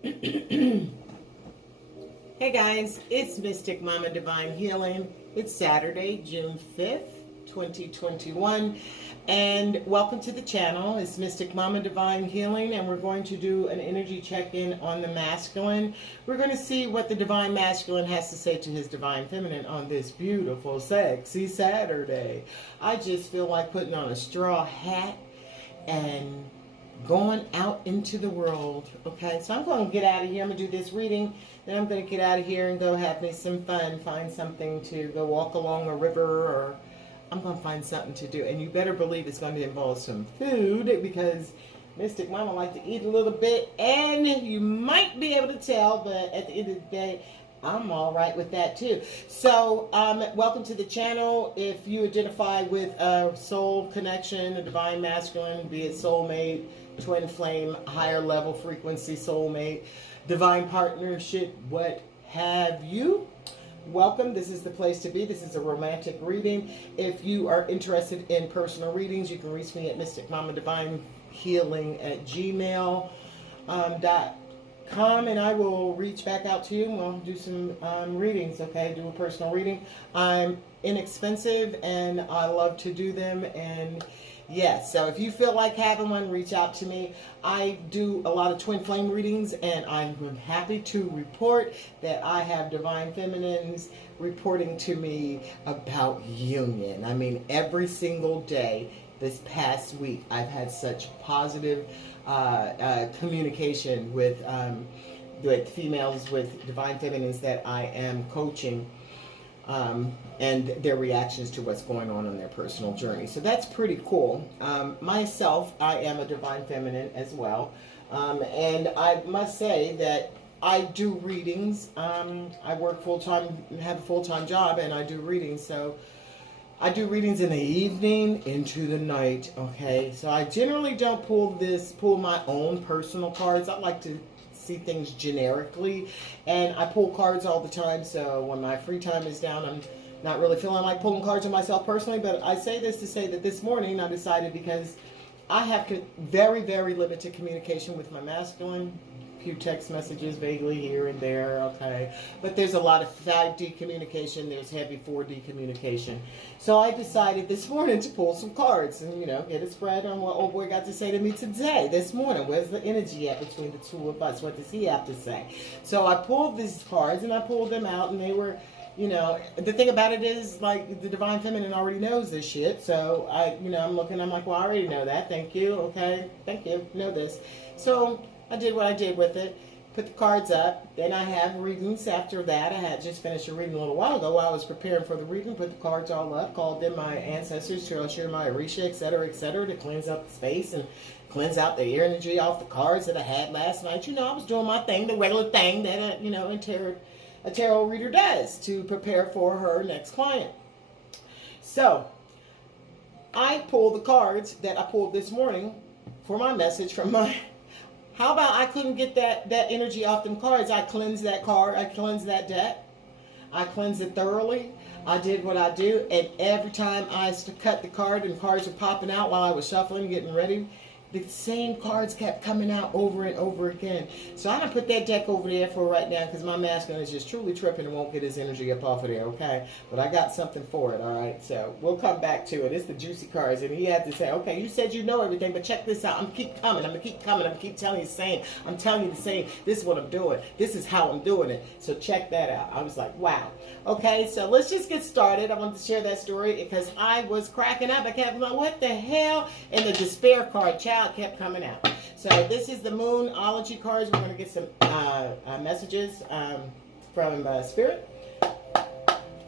Hey guys, it's Mystic Mama Divine Healing. It's Saturday, June 5th, 2021, and welcome to the channel. It's Mystic Mama Divine Healing, and we're going to do an energy check-in on the masculine. We're going to see what the Divine Masculine has to say to his Divine Feminine on this beautiful, sexy Saturday. I just feel like putting on a straw hat and going out into the world. Okay, so I'm going to get out of here. I'm going to do this reading, then I'm going to get out of here and go have me some fun, find something to go walk along a river, or I'm going to find something to do. And you better believe it's going to involve some food, because Mystic Mama like to eat a little bit, and you might be able to tell, but at the end of the day, I'm all right with that too. So, welcome to the channel. If you identify with a soul connection, a divine masculine, be it soulmate, twin flame, higher level frequency soulmate, divine partnership, what have you, welcome. This is the place to be. This is a romantic reading. If you are interested in personal readings, you can reach me at mysticmamadivinehealing@gmail.com, and I will reach back out to you and we'll do some readings. Okay, do a personal reading. I'm inexpensive and I love to do them, and yes, so if you feel like having one, reach out to me. I do a lot of twin flame readings, and I'm happy to report that I have divine feminines reporting to me about union. I mean, every single day this past week, I've had such positive communication with females with divine feminines that I am coaching. And their reactions to what's going on in their personal journey. So that's pretty cool. Myself, I am a divine feminine as well. And I must say that I do readings. I work full-time, have a full-time job, and I do readings. So I do readings in the evening into the night, okay? So I generally don't pull my own personal cards. I like to see things generically, and I pull cards all the time, so when my free time is down, I'm not really feeling like pulling cards on myself personally. But I say this to say that this morning I decided, because I have very, very limited communication with my masculine, few text messages vaguely here and there, okay, but there's a lot of 5D communication, there's heavy 4D communication. So I decided this morning to pull some cards and, get a spread on what old boy got to say to me today, this morning. Where's the energy at between the two of us? What does he have to say? So I pulled these cards and I pulled them out, and they were, the thing about it is, like, the divine feminine already knows this shit. So I'm looking, I'm like, well, I already know that. Thank you. Okay. Thank you. Know this. So I did what I did with it, put the cards up. Then I have readings after that. I had just finished a reading a little while ago while I was preparing for the reading, put the cards all up, called in my ancestors to share my Orisha, etc., to cleanse up the space and cleanse out the energy off the cards that I had last night. I was doing my thing, the regular thing that, a tarot reader does to prepare for her next client. So I pulled the cards that I pulled this morning for my message from my... How about I couldn't get that energy off them cards? I cleansed that card. I cleansed that deck. I cleansed it thoroughly. I did what I do. And every time I cut the card and cards were popping out while I was shuffling, getting ready, the same cards kept coming out over and over again. So I'm going to put that deck over there for right now, because my masculine is just truly tripping and won't get his energy up off of there, okay? But I got something for it, all right? So we'll come back to it. It's the juicy cards. And he had to say, okay, you said you know everything, but check this out. I'm keep coming. I'm going to keep coming. I'm going to keep telling you the same. I'm telling you the same. This is what I'm doing. This is how I'm doing it. So check that out. I was like, wow. Okay, so let's just get started. I wanted to share that story because I was cracking up. I kept like, what the hell? And the despair card, child, kept coming out. So this is the Moonology cards. We're going to get some messages from Spirit.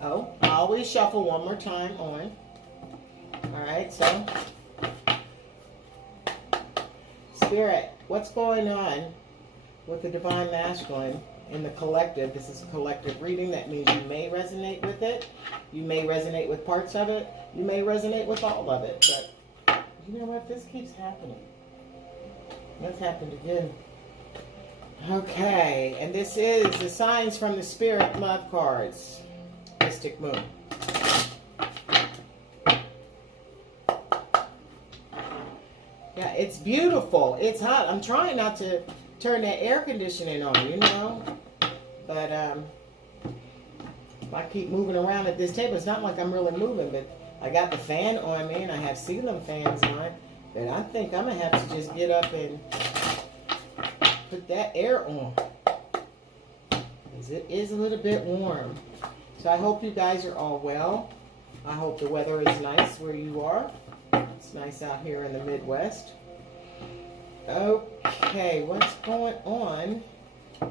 Oh, I always shuffle one more time on. All right, so Spirit, what's going on with the Divine Masculine in the collective? This is a collective reading. That means you may resonate with it. You may resonate with parts of it. You may resonate with all of it. But you know what? This keeps happening. That's happened again. Okay, and this is the signs from the Spirit love cards. Mystic Moon. Yeah, it's beautiful. It's hot. I'm trying not to turn that air conditioning on, you know. But if I keep moving around at this table, it's not like I'm really moving, but I got the fan on me and I have ceiling fans on. But I think I'm going to have to just get up and put that air on. Because it is a little bit warm. So I hope you guys are all well. I hope the weather is nice where you are. It's nice out here in the Midwest. Okay, what's going on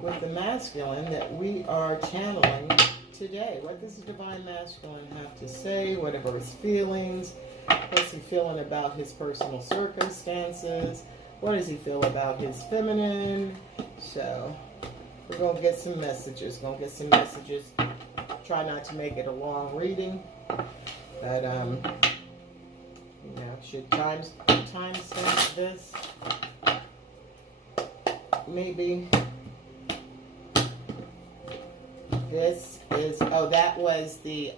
with the masculine that we are channeling today? What does the divine masculine have to say? What are his feelings? What's he feeling about his personal circumstances? What does he feel about his feminine? So we're going to get some messages. Try not to make it a long reading. But, you know, should time stamp this? Maybe. This is, oh, that was the,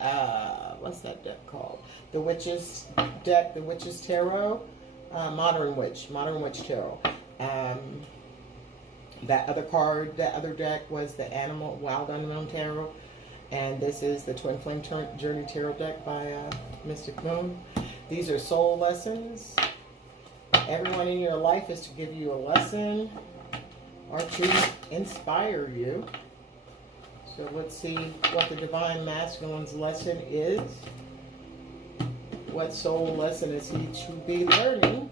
what's that deck called? The Witch's deck, the Witch's Tarot. Modern Witch Tarot. That other card, that other deck was the Wild Unknown Tarot. And this is the Twin Flame Journey Tarot deck by Mystic Moon. These are soul lessons. Everyone in your life is to give you a lesson or to inspire you. So let's see what the Divine Masculine's lesson is. What soul lesson is he to be learning?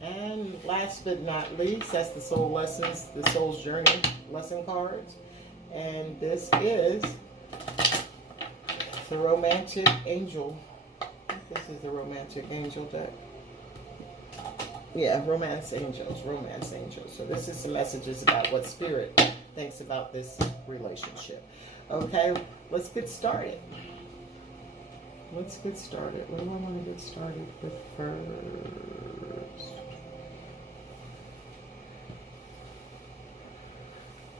And last but not least, that's the soul lessons, the soul's journey lesson cards. And this is the Romantic Angel. I think this is the Romantic Angel deck. Yeah, Romance Angels. So this is some messages about what Spirit thinks about this relationship. Okay, let's get started. What do I want to get started with first?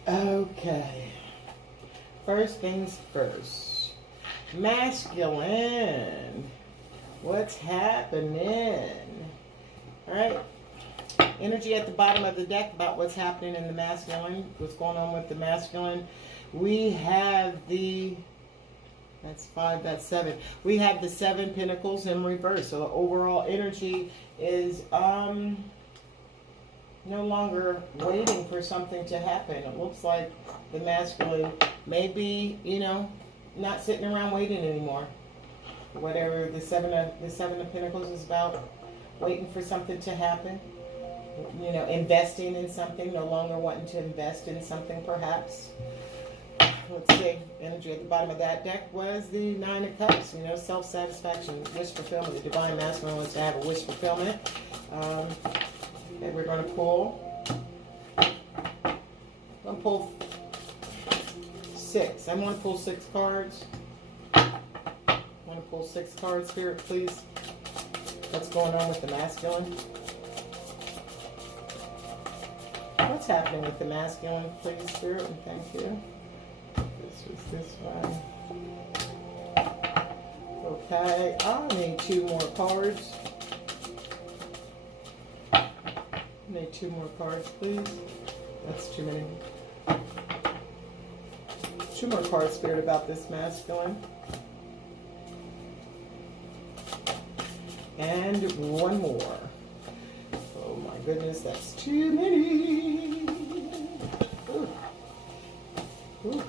Okay. First things first. Masculine. What's happening? All right. Energy at the bottom of the deck about what's happening in the masculine. What's going on with the masculine. We have the... That's 5, that's 7. We have the 7 Pentacles in reverse. So the overall energy is no longer waiting for something to happen. It looks like the masculine may be, you know, not sitting around waiting anymore. Whatever the seven of Pentacles is about, waiting for something to happen. You know, investing in something, no longer wanting to invest in something perhaps. Let's see, energy at the bottom of that deck was the 9 of Cups, you know, self-satisfaction, wish fulfillment. The Divine Masculine wants to have a wish fulfillment. And we're going to pull. I'm going to pull 6. I'm going to pull 6 cards. I want to pull 6 cards, Spirit, please. What's going on with the masculine? What's happening with the masculine, please, Spirit, and thank you. This was this one. Okay, I need 2 more cards. Need 2 more cards, please. That's too many. 2 more cards, Spirit, about this masculine. And 1 more. Oh my goodness, that's too many. Ooh. Ooh.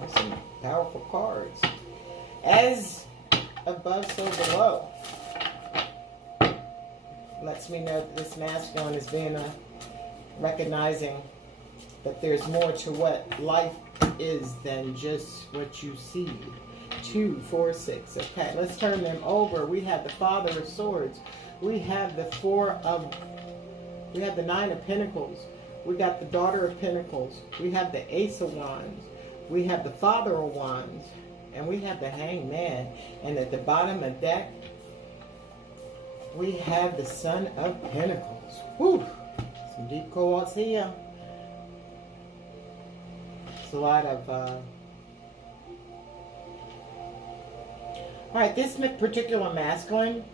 There's some powerful cards. As above, so below. Lets me know that this masculine is being recognizing that there's more to what life is than just what you see. 2, 4, 6. Okay, let's turn them over. We have the Father of Swords. We have the 9 of Pentacles. We got the Daughter of Pentacles. We have the Ace of Wands. We have the Father of Wands. And we have the Hanged Man. And at the bottom of the deck, we have the Son of Pentacles. Whew. Some deep cards here. It's a lot of... Alright, this particular masculine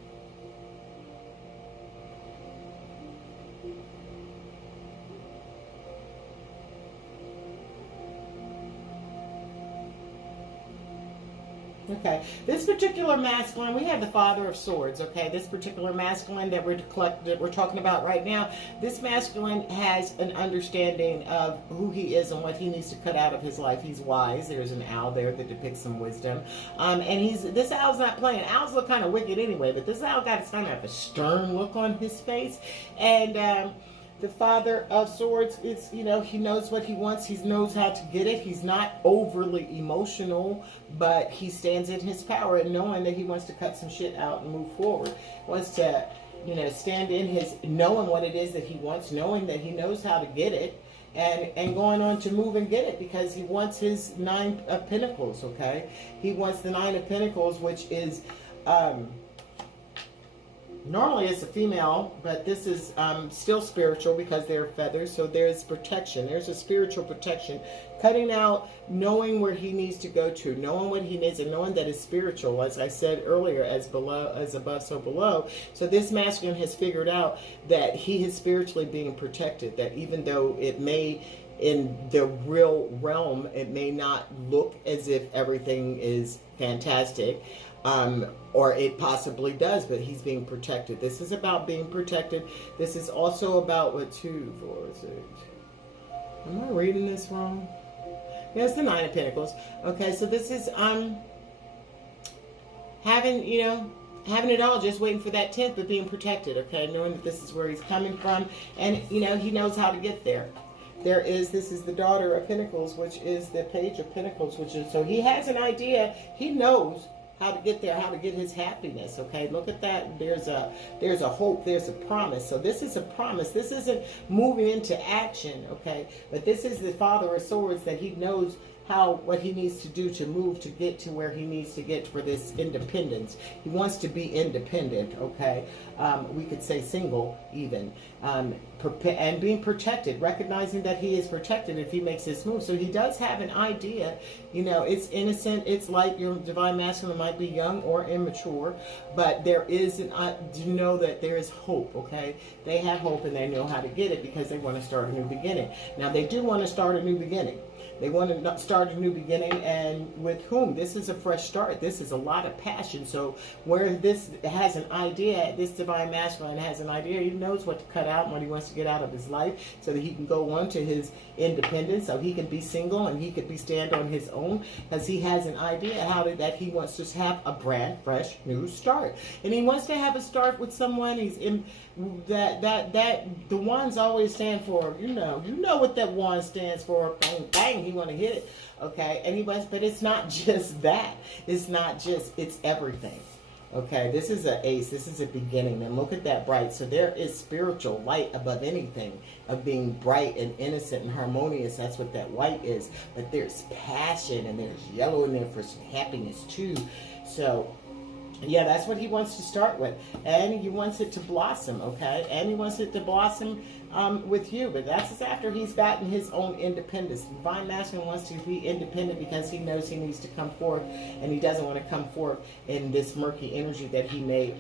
Okay, this particular masculine, we have the Father of Swords. Okay, this particular masculine that we're talking about right now, this masculine has an understanding of who he is and what he needs to cut out of his life. He's wise. There's an owl there that depicts some wisdom, and this owl's not playing. Owls look kind of wicked anyway, but this owl got kind of a stern look on his face, and the Father of Swords is, he knows what he wants. He knows how to get it. He's not overly emotional, but he stands in his power and knowing that he wants to cut some shit out and move forward. Wants to, stand in his, knowing what it is that he wants, knowing that he knows how to get it, and going on to move and get it, because he wants his 9 of Pentacles, okay? He wants the 9 of Pentacles, which is, normally it's a female, but this is still spiritual because they're feathers. So there's protection. There's a spiritual protection. Cutting out, knowing where he needs to go to, knowing what he needs, and knowing that it's spiritual. As I said earlier, as above, so below. So this masculine has figured out that he is spiritually being protected. That even though it may, in the real realm, it may not look as if everything is fantastic. Or it possibly does, but he's being protected. This is about being protected. This is also about what 2, 4, 6. Am I reading this wrong? Yeah, it's the 9 of Pentacles. Okay, so this is having it all, just waiting for that 10th, but being protected. Okay, knowing that this is where he's coming from, and he knows how to get there. This is the Daughter of Pentacles, which is the Page of Pentacles, which is, so he has an idea. He knows how to get there, how to get his happiness. Okay, look at that. There's a hope, there's a promise. So this is a promise. This isn't moving into action, okay, but this is the Father of Swords, that he knows what he needs to do to move to get to where he needs to get for this independence. He wants to be independent, okay? We could say single even, and being protected, recognizing that he is protected if he makes this move. So he does have an idea, it's innocent, it's light. Your divine masculine might be young or immature, but there is know that there is hope, okay? They have hope and they know how to get it because they want to start a new beginning. Now they do want to start a new beginning. They want to start a new beginning, and with whom? This is a fresh start. This is a lot of passion. So where this has an idea, this divine masculine has an idea. He knows what to cut out and what he wants to get out of his life so that he can go on to his independence, so he can be single and he could stand on his own, because he has an idea that he wants to have a brand fresh new start. And he wants to have a start with someone. He's in that the wands always stand for, you know what that wand stands for. Bang bang, he want to hit it, okay? And he wants, but it's not just that. It's not just, it's everything. Okay, this is an ace. This is a beginning. And look at that bright. So there is spiritual light above anything, of being bright and innocent and harmonious. That's what that white is. But there's passion, and there's yellow in there for some happiness too. So yeah, that's what he wants to start with. And he wants it to blossom, okay? And he wants it to blossom with you. But that's after he's gotten his own independence. Divine Masculine wants to be independent because he knows he needs to come forth, and he doesn't want to come forth in this murky energy that he may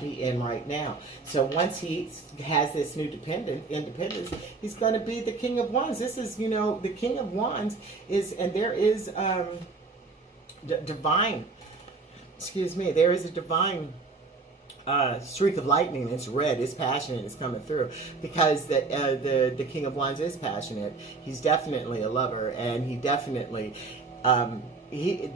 be in right now. So once he has this new independence, he's going to be the King of Wands. This is, the King of Wands is, and there is divine, there is a divine streak of lightning. It's red, it's passionate, it's coming through, because the King of Wands is passionate. He's definitely a lover, and he definitely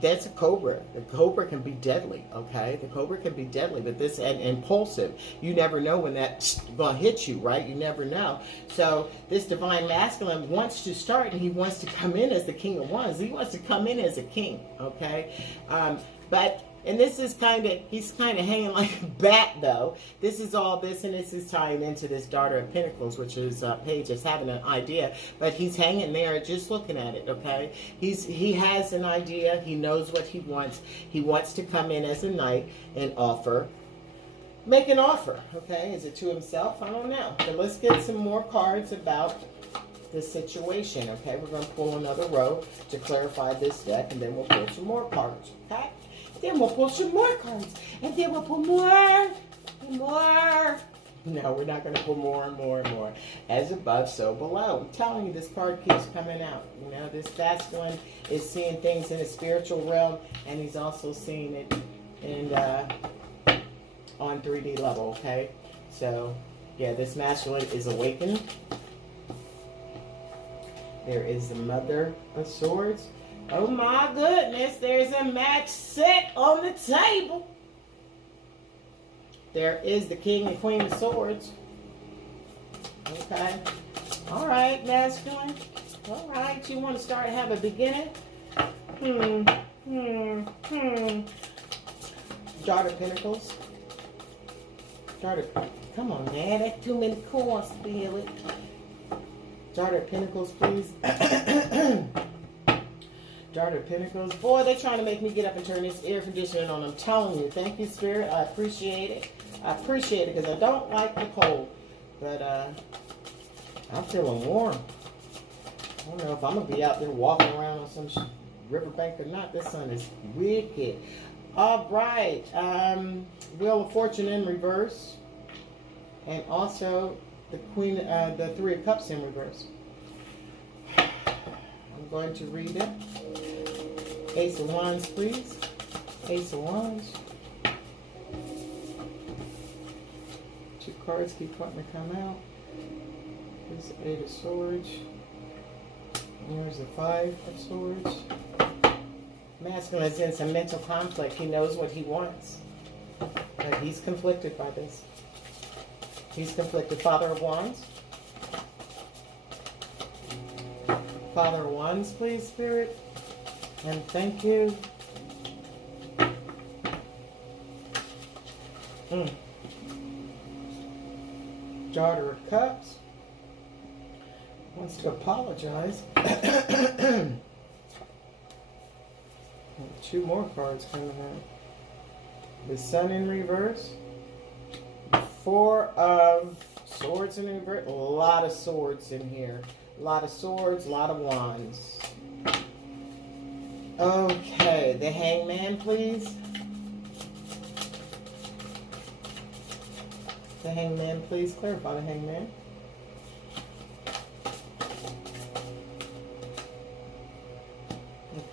that's a cobra. The cobra can be deadly, okay? The cobra can be deadly, but this, and impulsive. You never know when that's gonna hit you, right? You never know. So this divine masculine wants to start, and he wants to come in as the King of Wands. He wants to come in as a king, okay? And this is he's kind of hanging like a bat, though. This is all this, and this is tying into this Daughter of Pentacles, which is Page is having an idea, but he's hanging there just looking at it, okay? He has an idea. He knows what he wants. He wants to come in as a knight and make an offer, okay? Is it to himself? I don't know. But let's get some more cards about this situation, okay? We're going to pull another row to clarify this deck, and then we'll pull some more cards, okay? Then we'll pull some more cards, and then we'll pull more and more No, we're not going to pull more and more and more. As above, so below. I'm telling you, this card keeps coming out. You know, this masculine is seeing things in the spiritual realm, and he's also seeing it in on 3D level, okay? So, yeah, this masculine is awakened. There is the Mother of Swords. Oh my goodness, there's a match set on the table. There is the King and Queen of Swords. Okay. All right, masculine. All right, you want to start to have a beginning? Daughter of Pentacles. Daughter, come on, man. That's too many coins to be with. Daughter of Pentacles, please. Daughter of Pentacles. Boy, they're trying to make me get up and turn this air conditioning on. I'm telling you. Thank you, Spirit. I appreciate it. I appreciate it because I don't like the cold. But I'm feeling warm. I don't know if I'm going to be out there walking around on some riverbank or not. This sun is wicked. All right. Wheel of Fortune in reverse. And also the Queen, the Three of Cups in reverse. I'm going to read it. Ace of Wands, please. Ace of Wands. Two cards keep wanting to come out. There's the Eight of Swords. And there's the Five of Swords. Masculine is in some mental conflict. He knows what he wants. But he's conflicted by this. He's conflicted. Father of Wands. Father of Wands, please, Spirit. And thank you. Daughter of Cups. Wants to apologize. Two more cards coming out. The Sun in reverse. Four of Swords in reverse. A lot of swords in here. A lot of swords, a lot of wands. Okay, the Hangman, please. The Hangman, please. Clarify the Hangman.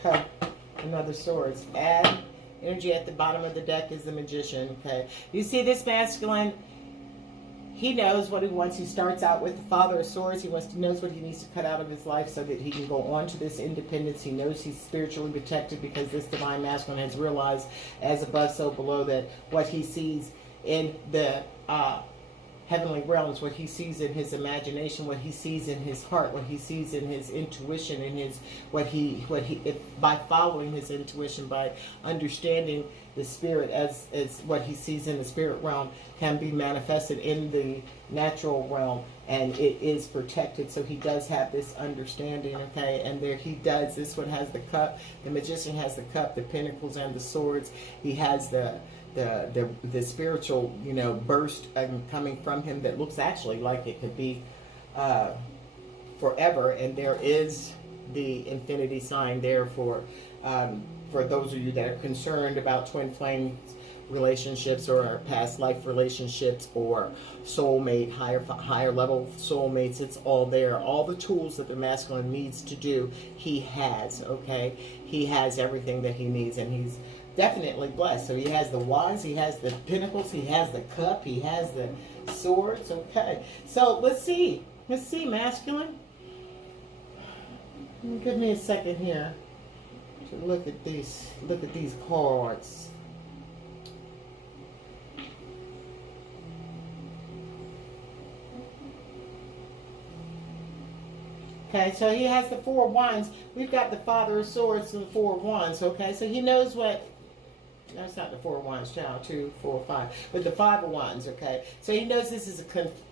Okay, another swords. Add energy at the bottom of the deck is the Magician. Okay, you see this masculine. He knows what he wants. He starts out with the Father of Swords. He knows what he needs to cut out of his life so that he can go on to this independence. He knows he's spiritually protected because this divine masculine has realized, as above, so below, that what he sees in the heavenly realms, what he sees in his imagination, what he sees in his heart, what he sees in his intuition, in his by following his intuition, by understanding the spirit as what he sees in the spirit realm can be manifested in the natural realm, and it is protected. So he does have this understanding, okay? And there he does. This one has the cup. The Magician has the cup, the pentacles, and the swords. He has the spiritual, burst coming from him that looks actually like it could be forever. And there is the infinity sign there for those of you that are concerned about twin flame relationships or past life relationships or soulmate, higher level soulmates. It's all there. All the tools that the masculine needs to do, he has, okay? He has everything that he needs, and he's definitely blessed. So he has the wands, he has the pentacles, he has the cup, he has the swords. Okay, so let's see masculine. Give me a second here to look at these cards. Okay, so he has the Four of Wands. We've got the Father of Swords and the Four of Wands. Okay, so he knows what. No, it's not the Four of Wands, child. 2, 4, 5. But the Five of Wands, okay? So he knows this is a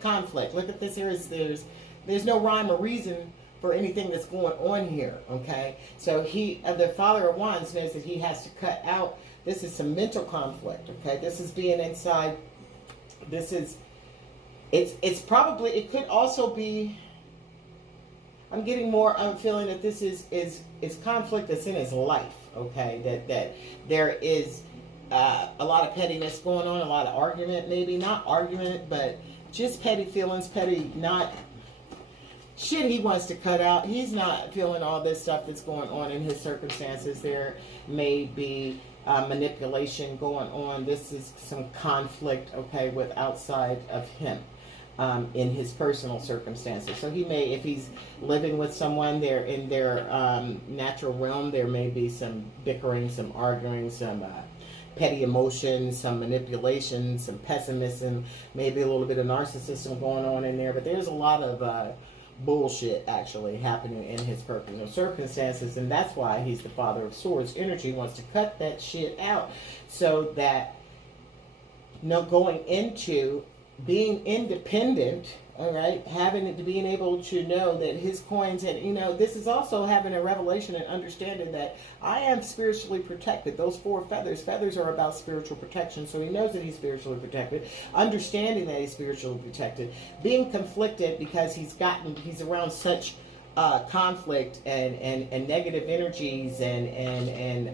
conflict. Look at this here. There's no rhyme or reason for anything that's going on here, okay? So the Father of Wands knows that he has to cut out. This is some mental conflict, okay? This is being inside. This is, it's probably, it could also be, I'm getting more, I'm feeling that this is conflict that's in his life, okay? That there is a lot of pettiness going on, a lot of argument, maybe not argument, but just petty feelings, petty, not shit he wants to cut out. He's not feeling all this stuff that's going on in his circumstances. There may be manipulation going on. This is some conflict, okay, with outside of him. In his personal circumstances. So he may, if he's living with someone, they're in their natural realm, there may be some bickering, some arguing, some petty emotions, some manipulation, some pessimism, maybe a little bit of narcissism going on in there, but there's a lot of bullshit actually happening in his personal circumstances, and that's why he's the Father of Swords energy. He wants to cut that shit out so that going into being independent, all right, being able to know that his coins, and this is also having a revelation and understanding that I am spiritually protected. Those 4 feathers are about spiritual protection. So he knows that he's spiritually protected, understanding that he's spiritually protected, being conflicted because he's around such conflict and negative energies and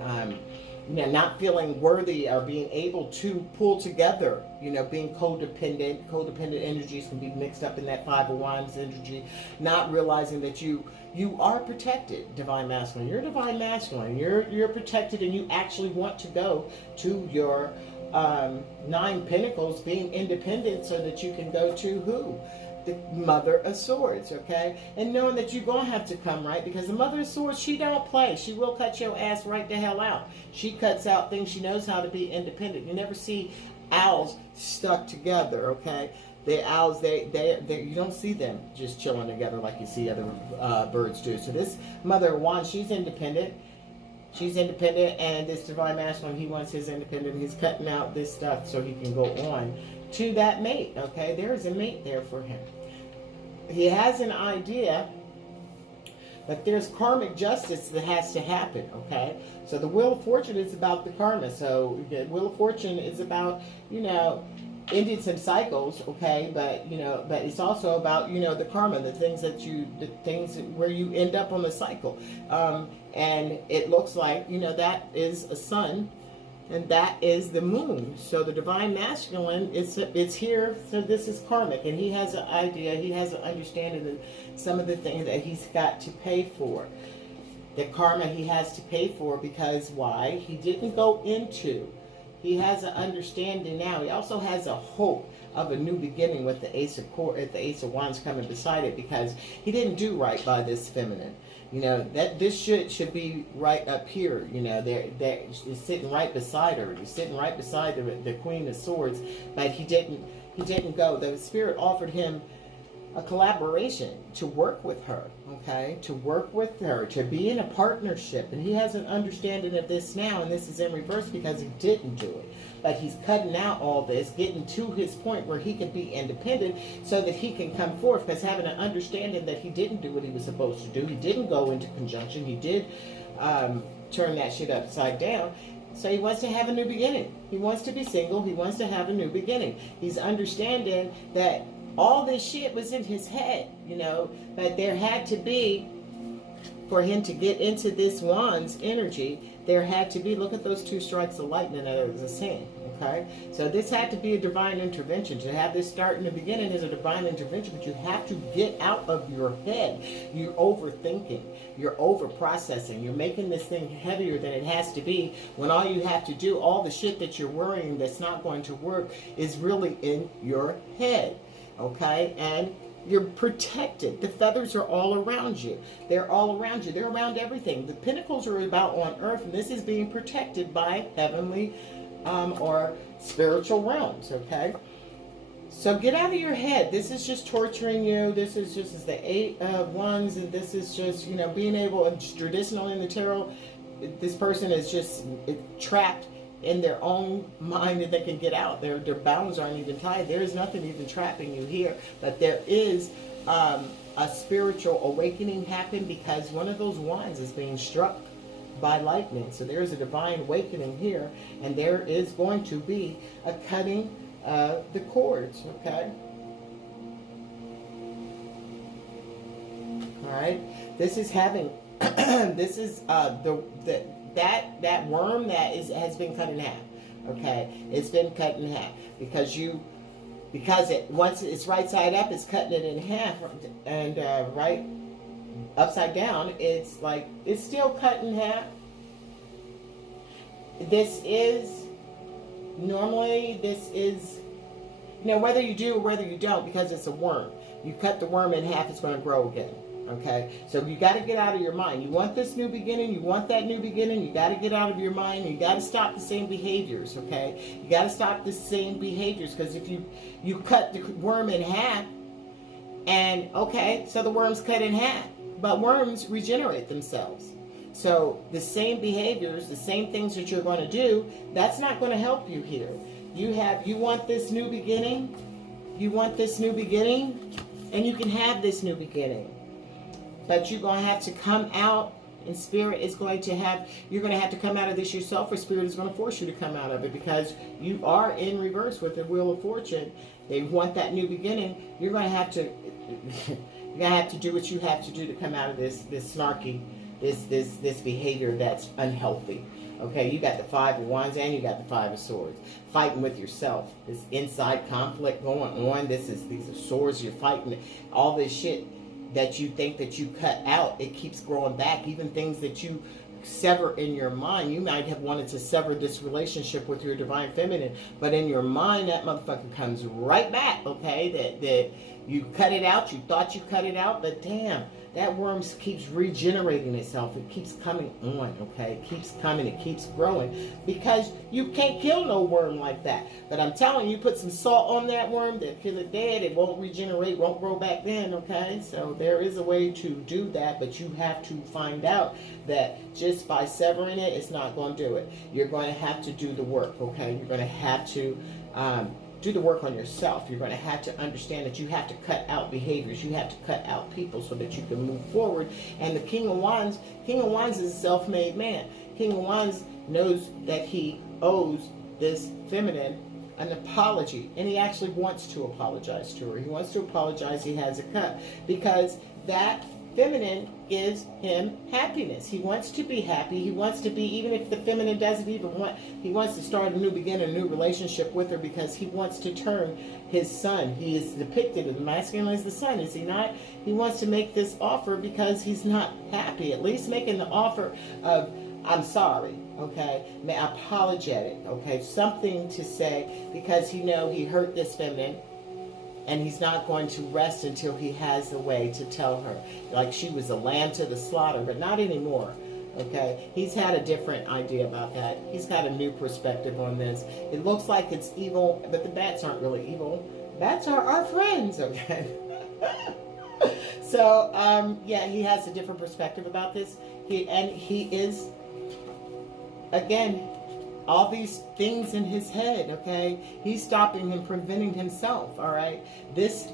not feeling worthy or being able to pull together, being codependent. Codependent energies can be mixed up in that 5 of Wands energy, not realizing that you are protected, Divine Masculine. You're Divine Masculine. You're protected, and you actually want to go to your 9 Pentacles, being independent, so that you can go to who? The Mother of Swords, okay? And knowing that you're going to have to come, right? Because the Mother of Swords, she don't play. She will cut your ass right the hell out. She cuts out things. She knows how to be independent. You never see owls stuck together, okay? The owls, you don't see them just chilling together like you see other birds do. So this Mother of Wands, she's independent. She's independent, and this Divine Masculine, he wants his independent. He's cutting out this stuff so he can go on to that mate, okay? There is a mate there for him. He has an idea, but there's karmic justice that has to happen, okay? So the Wheel of Fortune is about the karma. So the Wheel of Fortune is about, ending some cycles, okay? But, but it's also about, the karma, the things where you end up on the cycle. And it looks like, that is a sun, and that is the moon. So the Divine Masculine, it's here, so this is karmic, and he has an idea, he has an understanding of some of the things that he's got to pay for. The karma he has to pay for, because why? He didn't go into, he has an understanding now. He also has a hope of a new beginning with the Ace of Wands coming beside it, because he didn't do right by this feminine. That this should be right up here. They're sitting right beside her. He's sitting right beside the Queen of Swords, but he didn't go. The Spirit offered him a collaboration to work with her, okay? To work with her, to be in a partnership. And he has an understanding of this now, and this is in reverse because he didn't do it. But he's cutting out all this, getting to his point where he can be independent so that he can come forth, because having an understanding that he didn't do what he was supposed to do. He didn't go into conjunction. He did turn that shit upside down. So he wants to have a new beginning. He wants to be single. He wants to have a new beginning. He's understanding that all this shit was in his head, but there had to be, for him to get into this Wands energy, there had to be, look at those 2 strikes of lightning that I was saying, okay? So this had to be a divine intervention. To have this start in the beginning is a divine intervention, but you have to get out of your head. You're overthinking. You're over-processing. You're making this thing heavier than it has to be, when all you have to do, all the shit that you're worrying that's not going to work, is really in your head. Okay, and you're protected. The feathers are all around you. They're all around you. They're around everything. The Pentacles are about on earth, and this is being protected by heavenly or spiritual realms, okay? So get out of your head. This is just torturing you. This is just the 8 of Wands, and this is just, being able, traditionally in the tarot, this person is just trapped in their own mind, and they can get out. Their bounds aren't even tied. There is nothing even trapping you here, but there is a spiritual awakening happen, because one of those wands is being struck by lightning. So there is a divine awakening here, and there is going to be a cutting of the cords, okay? All right, this is having this is that worm that has been cut in half, okay? It's been cut in half because you because once it's right side up, it's cutting it in half, and right upside down, it's like it's still cut in half. This is normally, whether you do or whether you don't, because it's a worm. You cut the worm in half, it's going to grow again. Okay, so you got to get out of your mind. You want this new beginning, you want that new beginning, you got to get out of your mind. You got to stop the same behaviors. Okay, you got to stop the same behaviors, because if you cut the worm in half, and okay, so the worm's cut in half, but worms regenerate themselves. So the same behaviors, the same things that you're going to do, that's not going to help you here. You want this new beginning, you want this new beginning, and you can have this new beginning. But you're going to have to come out, and Spirit is going to have, you're going to have to come out of this yourself, or Spirit is going to force you to come out of it, because you are in reverse with the Wheel of Fortune. They want that new beginning. You're going to have to, do what you have to do to come out of this snarky, this behavior that's unhealthy. Okay, you got the Five of Wands and you got the Five of Swords. Fighting with yourself. This inside conflict going on. These are swords you're fighting. All this shit that you think that you cut out, it keeps growing back. Even things that you sever in your mind. You might have wanted to sever this relationship with your Divine Feminine, but in your mind, that motherfucker comes right back, okay? That you cut it out, you thought you cut it out, but damn, that worm keeps regenerating itself. It keeps coming on, okay? It keeps coming, it keeps growing, because you can't kill no worm like that. But I'm telling you, put some salt on that worm, they'll kill it dead. It won't regenerate, won't grow back then, okay? So there is a way to do that, but you have to find out that just by severing it, it's not going to do it. You're going to have to do the work, okay? You're going to have to do the work on yourself. You're going to have to understand that you have to cut out behaviors. You have to cut out people so that you can move forward. And the King of Wands is a self-made man. King of Wands knows that he owes this feminine an apology, and he actually wants to apologize to her. He wants to apologize. He has a cut, because that feminine gives him happiness. He wants to be happy. He wants to be, even if the feminine doesn't even want, he wants to start a new beginning, a new relationship with her, because he wants to turn his sun. He is depicted as the masculine as the sun, is he not? He wants to make this offer because he's not happy. At least making the offer of, I'm sorry, okay, apologetic, okay, something to say, because he hurt this feminine. And he's not going to rest until he has a way to tell her, like she was a lamb to the slaughter, but not anymore. Okay, he's had a different idea about that. He's got a new perspective on this. It looks like it's evil, but the bats aren't really evil. Bats are our friends, okay? So, yeah, he has a different perspective about this. He is, again, all these things in his head, okay? He's stopping him, preventing himself, all right? This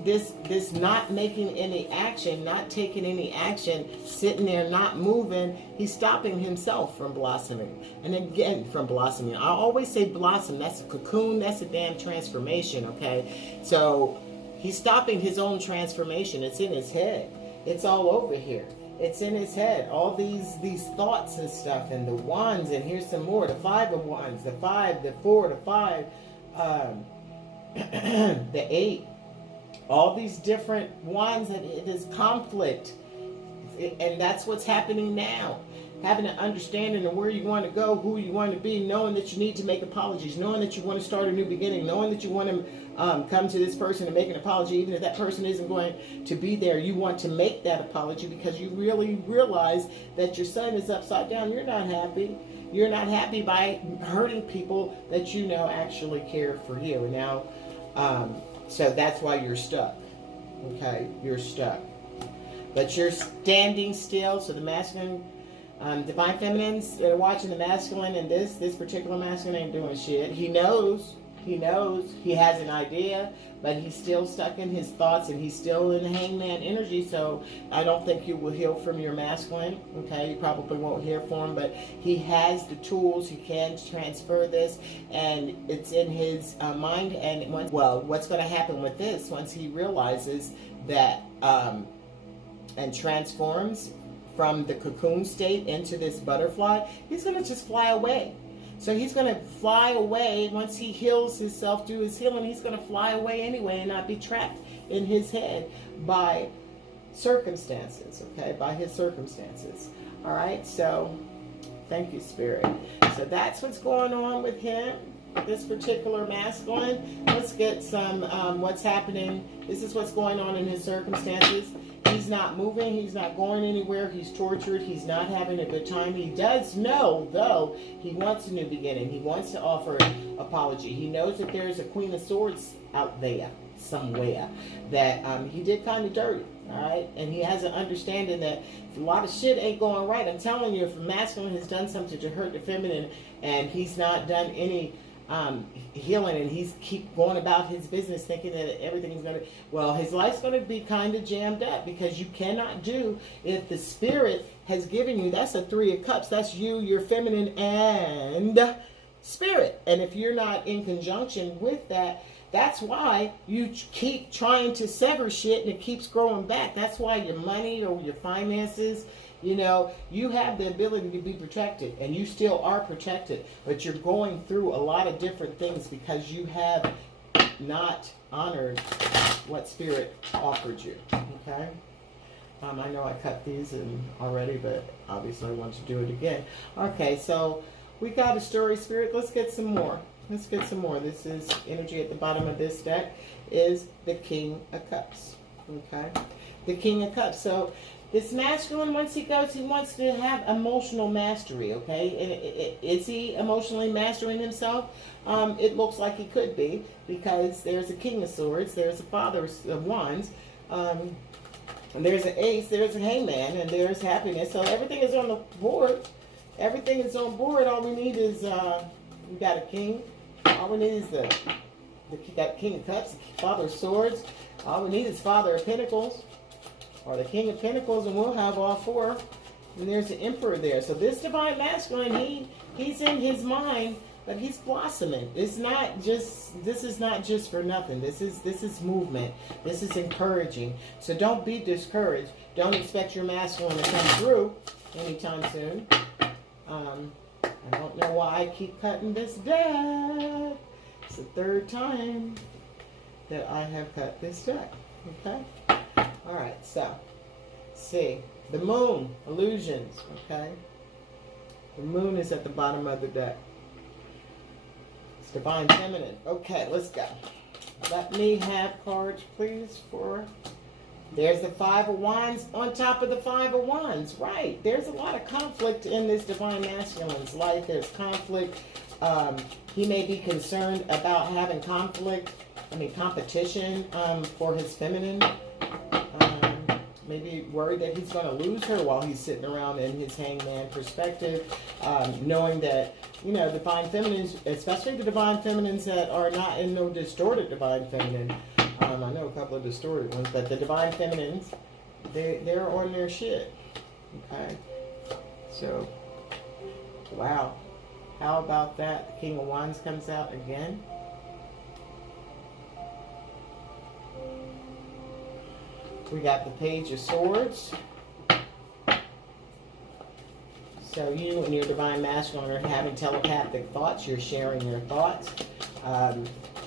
not making any action, not taking any action, sitting there not moving, he's stopping himself from blossoming. And again, from blossoming. I always say blossom, that's a cocoon, that's a damn transformation, okay? So he's stopping his own transformation. It's in his head. It's all over here. It's in his head, all these thoughts and stuff, and the wands, and here's some more, the Five of Wands, the 5, the 4, the 5, the 8, all these different wands, and it is conflict, and that's what's happening now. Having an understanding of where you want to go, who you want to be, knowing that you need to make apologies, knowing that you want to start a new beginning, knowing that you want to come to this person and make an apology, even if that person isn't going to be there. You want to make that apology because you really realize that your sun is upside down. You're not happy. You're not happy by hurting people that you know actually care for you. Now, so that's why you're stuck. Okay, you're stuck. But you're standing still. So the masculine, Divine Feminines that are watching the masculine, and this particular masculine ain't doing shit. He knows, he has an idea, but he's still stuck in his thoughts, and he's still in the hangman energy. So I don't think you will heal from your masculine. Okay, you probably won't hear from him, but he has the tools. He can transfer this, and it's in his mind. And what's going to happen with this once he realizes that and transforms from the cocoon state into this butterfly, he's going to just fly away. So he's going to fly away. Once he heals himself, do his healing, he's going to fly away anyway and not be trapped in his head by circumstances, okay? By his circumstances. All right, so thank you, Spirit. So that's what's going on with him, this particular masculine. Let's get some what's happening. This is what's going on in his circumstances. He's not moving. He's not going anywhere. He's tortured. He's not having a good time. He does know, though, he wants a new beginning. He wants to offer an apology. He knows that there's a Queen of Swords out there somewhere that he did kind of dirty. All right, and he has an understanding that a lot of shit ain't going right. I'm telling you, if a masculine has done something to hurt the feminine and he's not done any healing and he's keep going about his business thinking that everything's going to, well, his life's going to be kind of jammed up, because you cannot do, if the Spirit has given you, that's a 3 of Cups, that's you, your feminine and Spirit. And if you're not in conjunction with that, that's why you keep trying to sever shit and it keeps growing back. That's why your money or your finances, you know, you have the ability to be protected, and you still are protected, but you're going through a lot of different things because you have not honored what Spirit offered you, okay? I know I cut these in already, but obviously I want to do it again. Okay, so we got a story, Spirit. Let's get some more. Let's get some more. This is energy at the bottom of this deck is the King of Cups, okay? The King of Cups. So this masculine, once he goes, he wants to have emotional mastery, okay? And is he emotionally mastering himself? It looks like he could be, because there's a King of Swords, there's a Father of Wands, and there's an Ace, there's a Hangman, and there's happiness. So everything is on the board. Everything is on board. All we need is, we got a King. All we need is that King of Cups, Father of Swords. All we need is Father of Pentacles, or the King of Pentacles, and we'll have all 4. And there's the Emperor there. So this divine masculine, he's in his mind, but he's blossoming. It's not just, this is not just for nothing. This is movement. This is encouraging. So don't be discouraged. Don't expect your masculine to come through anytime soon. I don't know why I keep cutting this deck. It's the 3rd time that I have cut this deck. Okay? Alright, so, see. The Moon, illusions, okay? The Moon is at the bottom of the deck. It's Divine Feminine. Okay, let's go. Let me have cards, please, for... There's the 5 of Wands on top of the 5 of Wands. Right. There's a lot of conflict in this divine masculine's life. There's conflict. He may be concerned about having competition for his feminine. Maybe worried that he's going to lose her while he's sitting around in his hangman perspective. Knowing that, you know, divine feminines, especially the divine feminines that are not in no distorted divine feminine. I know a couple of distorted ones, but the divine feminines, they're on their shit. Okay? So, wow. How about that? The King of Wands comes out again. We got the Page of Swords. So you and your divine masculine are having telepathic thoughts. You're sharing your thoughts.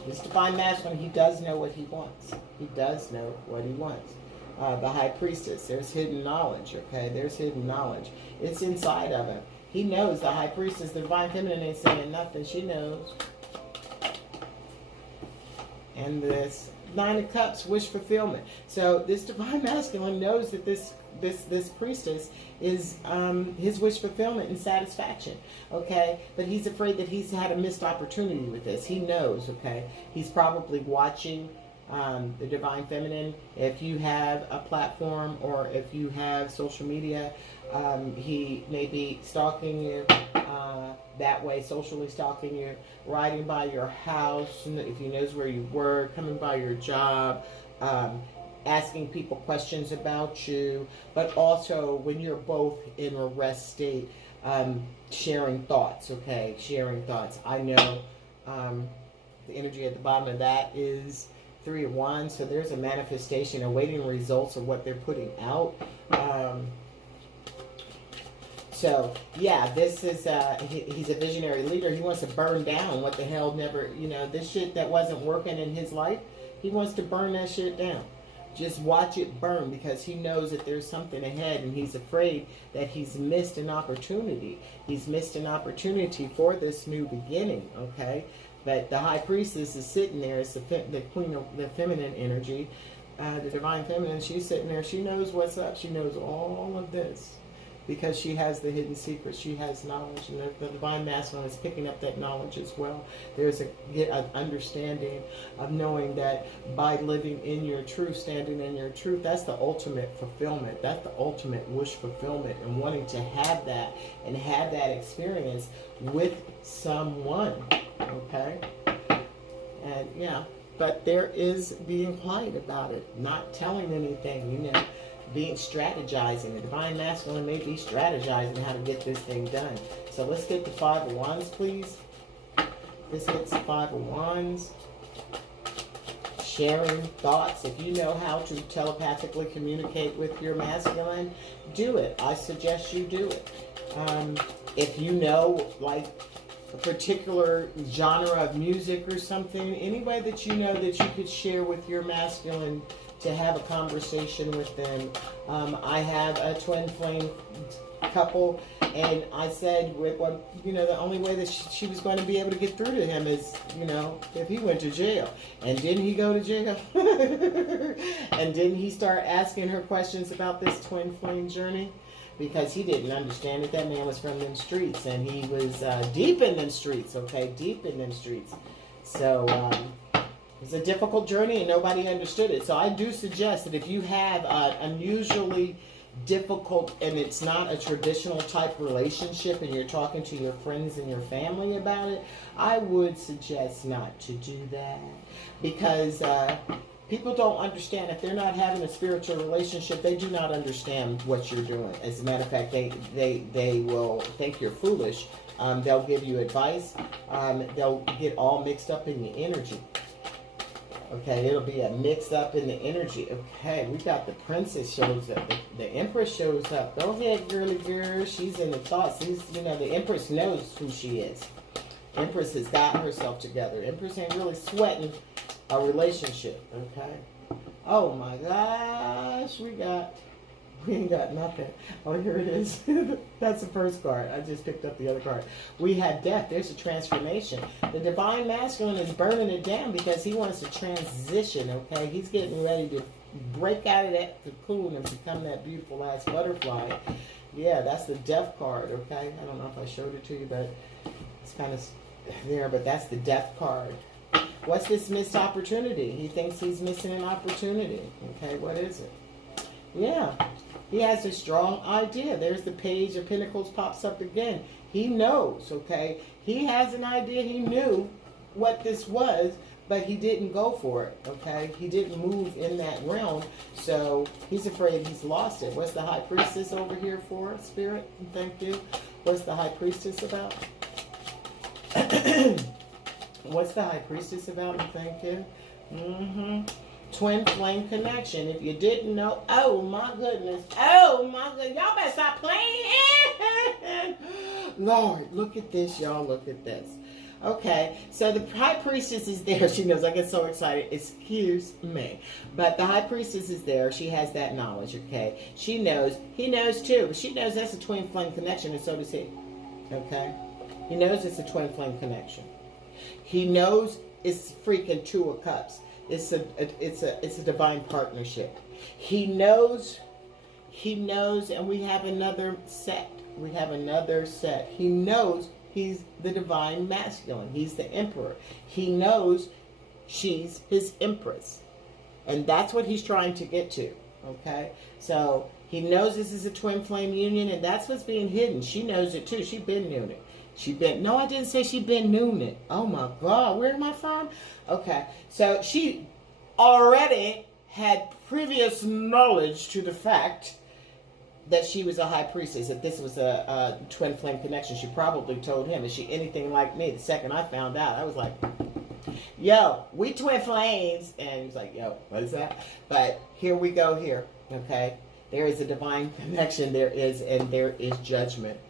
This divine masculine, he does know what he wants. He does know what he wants. The High Priestess, there's hidden knowledge, okay? There's hidden knowledge. It's inside of him. He knows. The High Priestess, the divine feminine, ain't saying nothing. She knows. And this 9 of Cups, wish fulfillment. So this divine masculine knows that this priestess is his wish fulfillment and satisfaction, okay? But he's afraid that he's had a missed opportunity with this. He knows, okay? He's probably watching the divine feminine. If you have a platform or if you have social media, he may be stalking you that way, socially stalking you, riding by your house, if he knows where you work, coming by your job, asking people questions about you, but also when you're both in a rest state, sharing thoughts, okay? Sharing thoughts. I know the energy at the bottom of that is 3 of Wands, so there's a manifestation, awaiting results of what they're putting out. So, yeah, this is, he's a visionary leader. He wants to burn down what the hell never, this shit that wasn't working in his life. He wants to burn that shit down. Just watch it burn, because he knows that there's something ahead, and he's afraid that he's missed an opportunity. He's missed an opportunity for this new beginning, okay? But the high priestess is sitting there as the queen of the feminine energy, the divine feminine. She's sitting there. She knows what's up. She knows all of this, because she has the hidden secrets. She has knowledge, and the divine masculine is picking up that knowledge as well. There's an understanding of knowing that by living in your truth, standing in your truth, that's the ultimate fulfillment. That's the ultimate wish fulfillment, and wanting to have that and have that experience with someone, okay? And yeah, but there is being quiet about it, not telling anything, being strategizing. The divine masculine may be strategizing how to get this thing done. So let's get the Five of Wands, please. This hits the Five of Wands. Sharing thoughts. If you know how to telepathically communicate with your masculine, do it. I suggest you do it. If you know, like, a particular genre of music or something, any way that you know that you could share with your masculine to have a conversation with them. I have a twin flame couple, and I said, the only way that she was going to be able to get through to him is, if he went to jail. And didn't he go to jail? And didn't he start asking her questions about this twin flame journey? Because he didn't understand it. That man was from them streets, and he was deep in them streets, okay? Deep in them streets. So, it's a difficult journey, and nobody understood it. So I do suggest that if you have an unusually difficult, and it's not a traditional type relationship, and you're talking to your friends and your family about it, I would suggest not to do that. Because people don't understand. If they're not having a spiritual relationship, they do not understand what you're doing. As a matter of fact, they will think you're foolish. They'll give you advice. They'll get all mixed up in the energy. Okay, it'll be a mix up in the energy. Okay, we got the princess shows up. The empress shows up. Go ahead, girly girl. She's in the thoughts. The empress knows who she is. Empress has got herself together. Empress ain't really sweating a relationship. Okay. Oh my gosh, we ain't got nothing. Oh, here it is. That's the first card. I just picked up the other card. We have death. There's a transformation. The divine masculine is burning it down because he wants to transition, okay? He's getting ready to break out of that cocoon and become that beautiful ass butterfly. Yeah, that's the death card, okay? I don't know if I showed it to you, but it's kind of there, but that's the death card. What's this missed opportunity? He thinks he's missing an opportunity. Okay, what is it? Yeah. He has a strong idea. There's the Page of Pentacles pops up again. He knows, okay? He has an idea. He knew what this was, but he didn't go for it, okay? He didn't move in that realm, so he's afraid he's lost it. What's the High Priestess over here for, Spirit? Thank you. What's the High Priestess about? What's the High Priestess about? Thank you. Twin flame connection. If you didn't know, oh my goodness, y'all better stop playing. Lord, look at this, y'all, look at this. Okay, so the High Priestess is there. She knows. I get so excited. Excuse me. But the High Priestess is there. She has that knowledge, okay? She knows. He knows too. But she knows that's a twin flame connection, and so does he. Okay? He knows it's a twin flame connection. He knows it's freaking Two of Cups. It's a divine partnership. He knows, and we have another set. He knows he's the divine masculine. He's the emperor. He knows she's his empress. And that's what he's trying to get to. Okay? So he knows this is a twin flame union, and that's what's being hidden. She knows it too. She's been nooning. No, I didn't say she'd been nooning. Oh my God, where am I from? Okay, so she already had previous knowledge to the fact that she was a high priestess, that this was a twin flame connection. She probably told him, is she anything like me? The second I found out, I was like, yo, we twin flames. And he was like, yo, what is that? But here we go here, okay? There is a divine connection. There is judgment.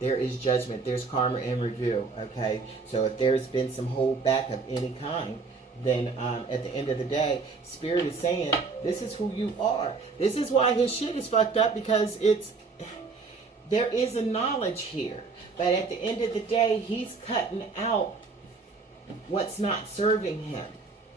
there is judgment. There's karma and review, okay? So if there's been some holdback of any kind, then at the end of the day, Spirit is saying, this is who you are. This is why his shit is fucked up, because there is a knowledge here. But at the end of the day, he's cutting out what's not serving him.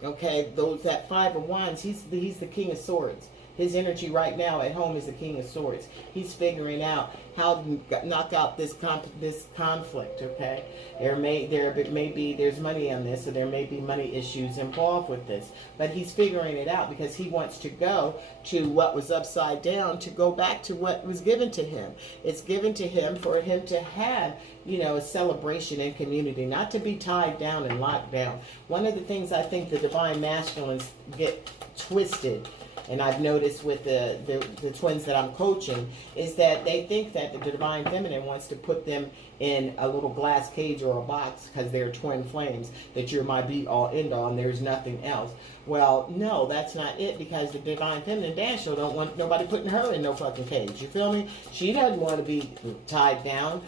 Okay, that Five of Wands, he's the King of Swords. His energy right now at home is the King of Swords. He's figuring out how to knock out this conflict, okay? There's money on this, so there may be money issues involved with this. But he's figuring it out because he wants to go to what was upside down, to go back to what was given to him. It's given to him for him to have, a celebration in community, not to be tied down and locked down. One of the things I think the Divine Masculines get twisted, and I've noticed with the twins that I'm coaching, is that they think that the Divine Feminine wants to put them in a little glass cage or a box because they're twin flames, that you're my be-all, end-all, and there's nothing else. Well, no, that's not it, because the Divine Feminine dance show don't want nobody putting her in no fucking cage. You feel me? She doesn't want to be tied down.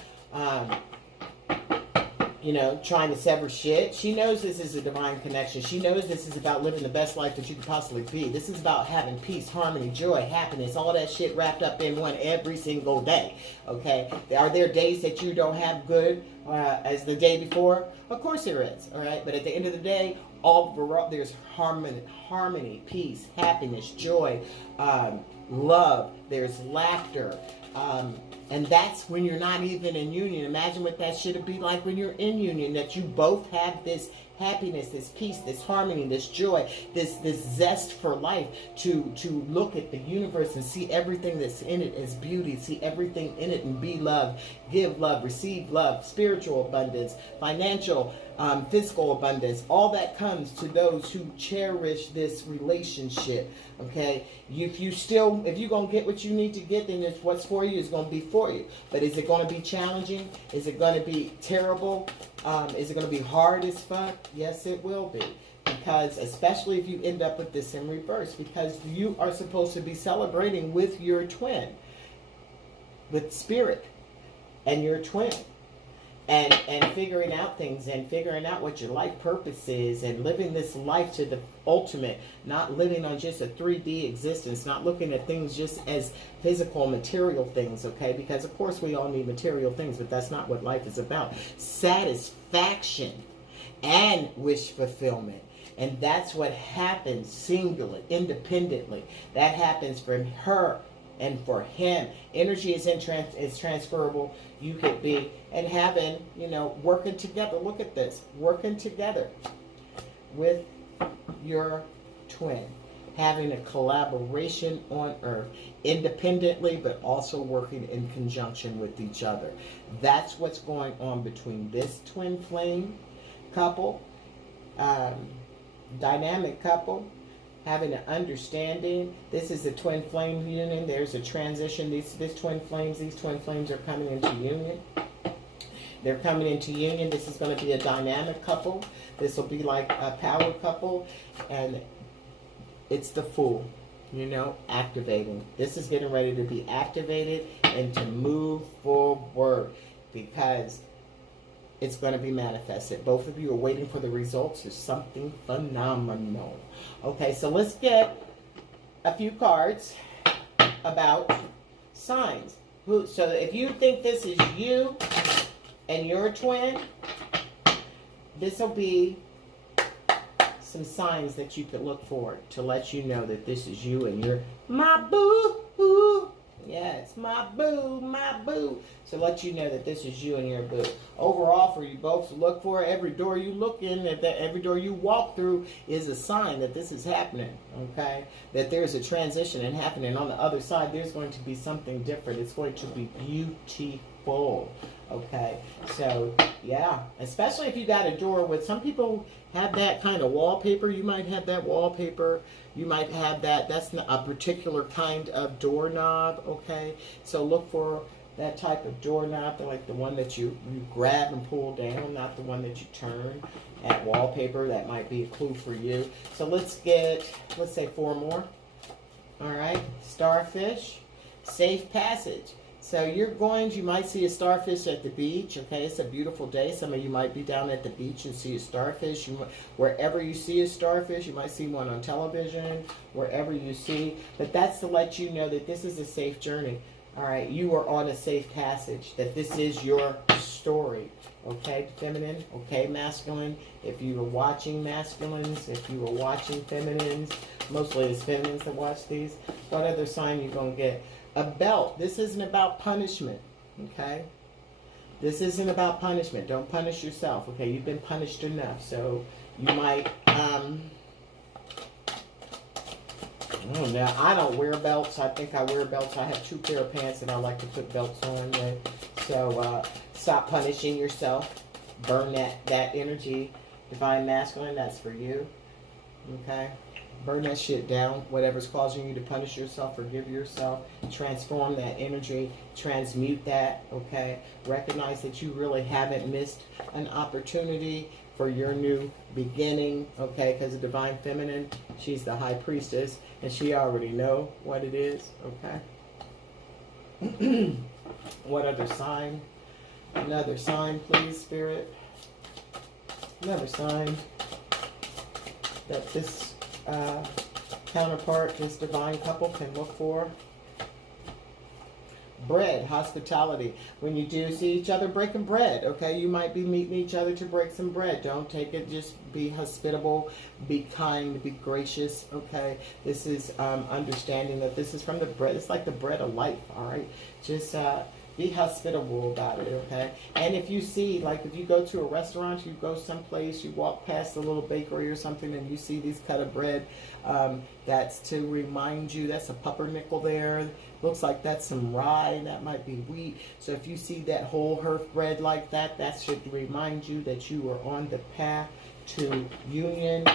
Trying to sever shit. She knows this is a divine connection. She knows this is about living the best life that you could possibly be. This is about having peace, harmony, joy, happiness, all that shit wrapped up in one every single day. Okay? Are there days that you don't have good as the day before? Of course there is. All right? But at the end of the day, there's harmony, peace, happiness, joy, love. There's laughter. And that's when you're not even in union. Imagine what that should be like when you're in union, that you both have this happiness, this peace, this harmony, this joy, this zest for life, to look at the universe and see everything that's in it as beauty, see everything in it and be love, give love, receive love, spiritual abundance, financial, physical abundance. All that comes to those who cherish this relationship. Okay, if you're gonna get what you need to get, then it's what's for you is gonna be for you. But is it gonna be challenging? Is it gonna be terrible? Is it gonna be hard as fuck? Yes, it will be. Because especially if you end up with this in reverse, because you are supposed to be celebrating with your twin, with Spirit and your twin. And figuring out things and figuring out what your life purpose is and living this life to the ultimate, not living on just a 3D existence, not looking at things just as physical, material things, okay? Because of course we all need material things, but that's not what life is about. Satisfaction and wish fulfillment. And that's what happens singly, independently. That happens from her and for him. Energy is transferable. You could be, and having, working together. Look at this. Working together with your twin. Having a collaboration on earth. Independently, but also working in conjunction with each other. That's what's going on between this twin flame couple, dynamic couple, having an understanding. This is a twin flame union. There's a transition. These twin flames are coming into union. They're coming into union. This is going to be a dynamic couple. This will be like a power couple. And it's the Fool, activating. This is getting ready to be activated and to move forward, because it's going to be manifested. Both of you are waiting for the results of something phenomenal. Okay, so let's get a few cards about signs. So if you think this is you and your twin, this will be some signs that you could look for to let you know that this is you and your my boo. Yes, my boo. So let you know that this is you and your boo. Overall, for you both to look for, every door you look in, every door you walk through is a sign that this is happening, okay? That there's a transition and happening. On the other side, there's going to be something different. It's going to be beautiful, okay? So, yeah, especially if you got a door with, some people have that kind of wallpaper. You might have that wallpaper. You might have that. That's not a particular kind of doorknob, okay? So look for that type of doorknob, like the one that you grab and pull down, not the one that you turn. At wallpaper, that might be a clue for you. So let's say 4 more. All right, starfish, safe passage. So you might see a starfish at the beach, okay? It's a beautiful day. Some of you might be down at the beach and see a starfish. Wherever you see a starfish, you might see one on television, wherever you see. But that's to let you know that this is a safe journey, all right? You are on a safe passage, that this is your story, okay? Feminine, okay? Masculine. If you were watching masculines, if you were watching feminines, mostly it's feminines that watch these, what other sign you going to get? A belt. This isn't about punishment, okay? This isn't about punishment. Don't punish yourself, okay? You've been punished enough. So you might, I don't know. I don't wear belts. I think I wear belts. I have 2 pair of pants and I like to put belts on. Right? So stop punishing yourself. Burn that energy. Divine Masculine, that's for you, okay? Burn that shit down. Whatever's causing you to punish yourself, forgive yourself. Transform that energy. Transmute that, okay? Recognize that you really haven't missed an opportunity for your new beginning, okay? Because the Divine Feminine, she's the High Priestess, and she already know what it is, okay? What other sign? Another sign, please, Spirit. Another sign that this counterpart, this divine couple, can look for. Bread, hospitality. When you do see each other breaking bread, okay, you might be meeting each other to break some bread. Don't take it, just be hospitable, be kind, be gracious, okay? This is understanding that this is from the bread. It's like the bread of life, all right? Just be hospitable about it, okay? And if you see, like if you go to a restaurant, you go someplace, you walk past a little bakery or something and you see these cut of bread, that's to remind you, that's a pumpernickel there. Looks like that's some rye, that might be wheat. So if you see that whole hearth bread like that, that should remind you that you are on the path to reunion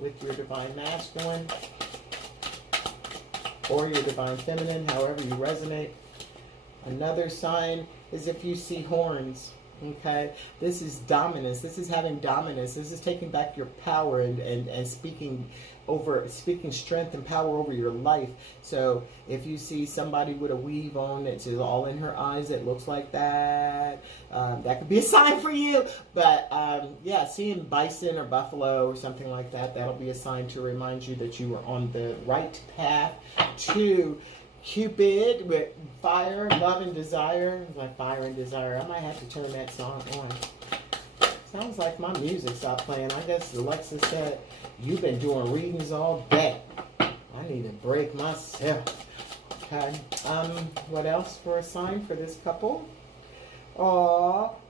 with your Divine Masculine or your Divine Feminine, however you resonate. Another sign is if you see horns, okay? This is dominance. This is having dominance. This is taking back your power and speaking strength and power over your life. So if you see somebody with a weave on that's all in her eyes that looks like that, that could be a sign for you. But yeah, seeing bison or buffalo or something like that, that'll be a sign to remind you that you are on the right path to Cupid with fire, love, and desire. Like fire and desire. I might have to turn that song on. Sounds like my music stopped playing. I guess Alexa said, you've been doing readings all day. I need a break myself. Okay. What else for a sign for this couple?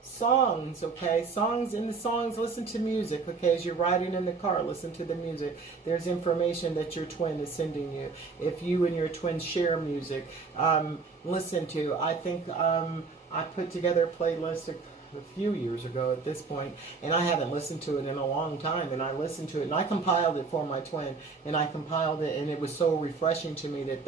Songs, okay? Songs, in the songs, listen to music, okay? As you're riding in the car, listen to the music. There's information that your twin is sending you. If you and your twin share music, listen to. I think I put together a playlist a few years ago at this point, and I haven't listened to it in a long time, and I listened to it, and I compiled it for my twin, and I compiled it, and it was so refreshing to me that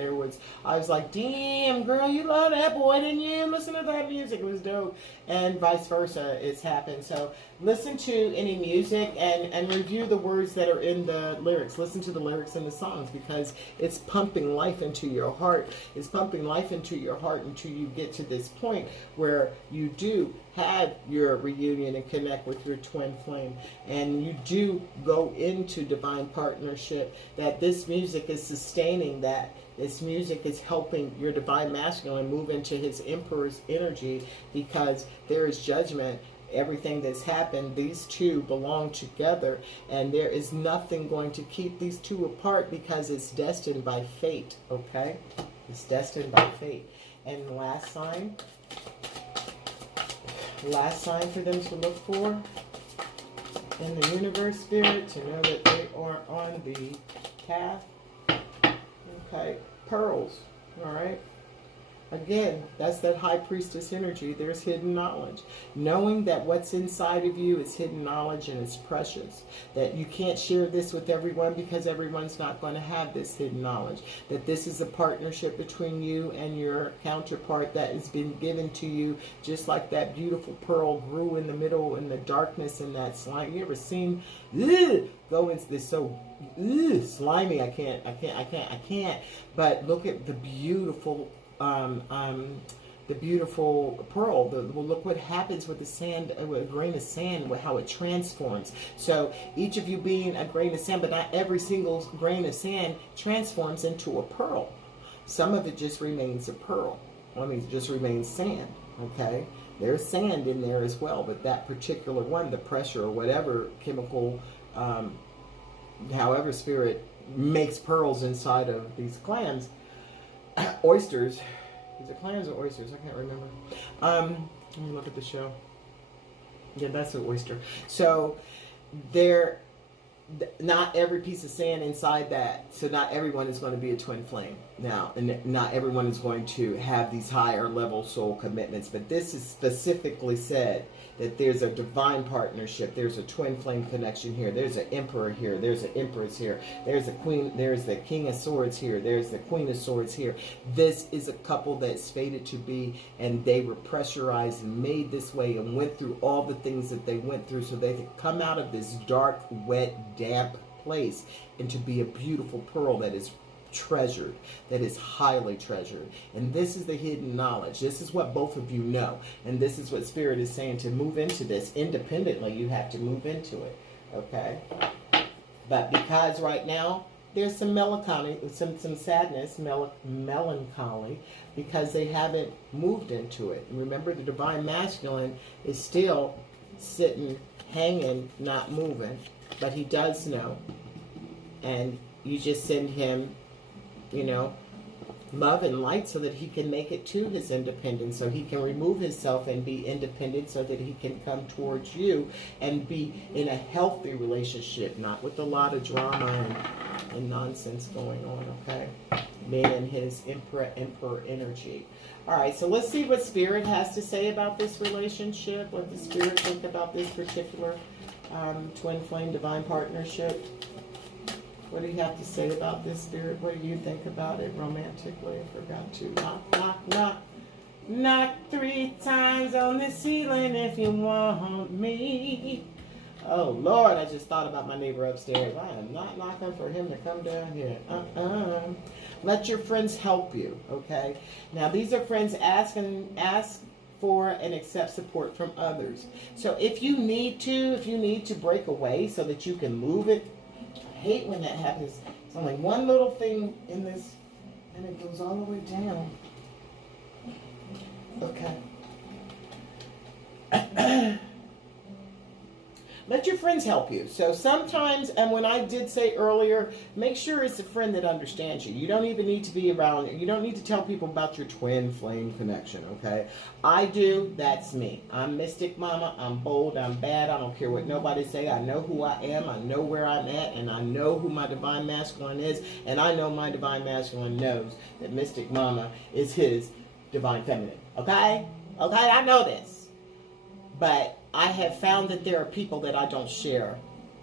I was like, damn, girl, you love that boy, didn't you? Listen to that music, it was dope, and vice versa, it's happened. So listen to any music and review the words that are in the lyrics. Listen to the lyrics in the songs, because it's pumping life into your heart. It's pumping life into your heart until you get to this point where you do have your reunion and connect with your twin flame, and you do go into divine partnership, that this music is sustaining that. This music is helping your Divine Masculine move into his Emperor's energy, because there is judgment. Everything that's happened, these two belong together, and there is nothing going to keep these two apart, because it's destined by fate, okay? It's destined by fate. And the last sign for them to look for in the universe, Spirit, to know that they are on the path. Okay, pearls, all right? Again, that's that High Priestess energy. There's hidden knowledge. Knowing that what's inside of you is hidden knowledge and it's precious. That you can't share this with everyone, because everyone's not going to have this hidden knowledge. That this is a partnership between you and your counterpart that has been given to you, just like that beautiful pearl grew in the middle in the darkness in that slime. You ever seen go into this so slimy? I can't. But look at the beautiful the beautiful pearl. Well, look what happens with the sand, with a grain of sand, how it transforms. So each of you being a grain of sand, but not every single grain of sand transforms into a pearl. Some of it just remains a pearl. I mean, it just remains sand, okay? There's sand in there as well, but that particular one, the pressure or whatever chemical, however spirit makes pearls inside of these clams, oysters. Is it clams or oysters? I can't remember. Let me look at the show. Yeah, that's an oyster. So not every piece of sand inside that. So not everyone is going to be a twin flame. Now, and not everyone is going to have these higher level soul commitments. But this is specifically said that there's a divine partnership. There's a twin flame connection here. There's an emperor here. There's an empress here. There's a queen. There's the king of swords here. There's the queen of swords here. This is a couple that's fated to be, and they were pressurized and made this way and went through all the things that they went through so they could come out of this dark, wet, damp place and to be a beautiful pearl that is treasured, that is highly treasured. And this is the hidden knowledge. This is what both of you know. And this is what Spirit is saying, to move into this independently. You have to move into it. Okay? But because right now there's some melancholy, some sadness, melancholy, because they haven't moved into it. And remember, the divine masculine is still sitting, hanging, not moving. But he does know. And you just send him, you know, love and light so that he can make it to his independence, so he can remove himself and be independent, so that he can come towards you and be in a healthy relationship, not with a lot of drama and nonsense going on, okay? Being in his emperor energy. All right, so let's see what Spirit has to say about this relationship. What does Spirit think about this particular twin flame divine partnership? What do you have to say about this, Spirit? What do you think about it romantically? I forgot to knock, knock, knock. Knock 3 times on the ceiling if you want me. Oh, Lord, I just thought about my neighbor upstairs. I am not knocking for him to come down here. Let your friends help you, okay? Now, these are friends ask for and accept support from others. So if you need to break away so that you can move it, I hate when that happens. It's only one little thing in this, and it goes all the way down. Okay. Let your friends help you. So sometimes, and when I did say earlier, make sure it's a friend that understands you. You don't even need to be around. You don't need to tell people about your twin flame connection, okay? I do. That's me. I'm Mystic Mama. I'm bold. I'm bad. I don't care what nobody say. I know who I am. I know where I'm at. And I know who my divine masculine is. And I know my divine masculine knows that Mystic Mama is his divine feminine. Okay? Okay? I know this. But I have found that there are people that I don't share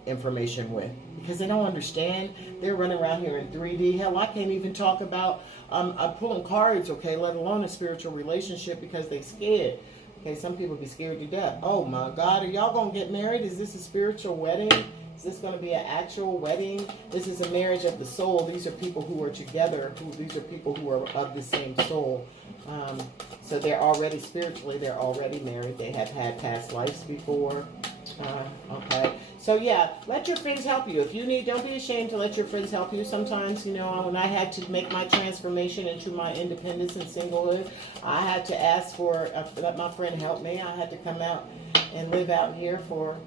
information with because they don't understand. They're running around here in 3D. Hell, I can't even talk about pulling cards, okay, let alone a spiritual relationship because they're scared. Okay, some people be scared to death. Oh my God, are y'all going to get married? Is this a spiritual wedding? Is this going to be an actual wedding? This is a marriage of the soul. These are people who are together. These are people who are of the same soul. So they're already spiritually, they're already married. They have had past lives before. Okay. So yeah, let your friends help you. If you need, don't be ashamed to let your friends help you. Sometimes, you know, when I had to make my transformation into my independence and singlehood, I had to ask for, let my friend help me. I had to come out and live out here for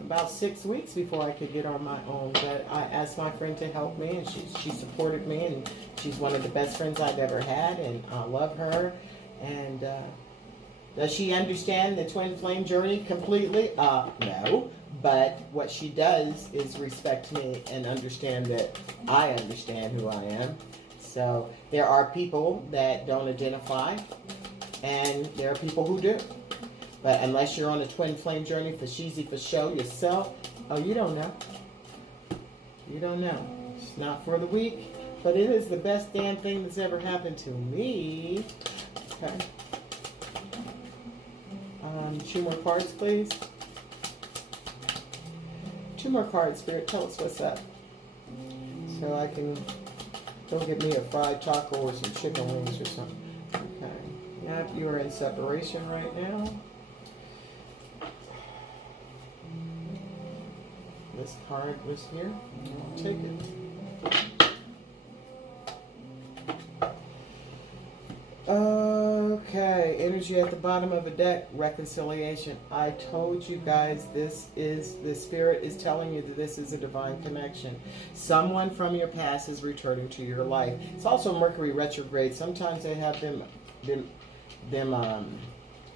about 6 weeks before I could get on my own. But I asked my friend to help me, and she supported me, and she's one of the best friends I've ever had, and I love her. And does she understand the twin flame journey completely? No. But what she does is respect me and understand that I understand who I am. So there are people that don't identify, and there are people who do. But unless you're on a twin flame journey for sheezy, for show yourself, oh, you don't know. You don't know. It's not for the weak, but it is the best damn thing that's ever happened to me. Okay. 2 more cards, please. 2 more cards, Spirit. Tell us what's up. So I can Don't give me a fried taco or some chicken wings or something. Okay. Yep, you are in separation right now. This card was here. I'll take it. Okay, energy at the bottom of the deck, reconciliation. I told you guys this is, the spirit is telling you that this is a divine connection. Someone from your past is returning to your life. It's also Mercury retrograde. Sometimes they have them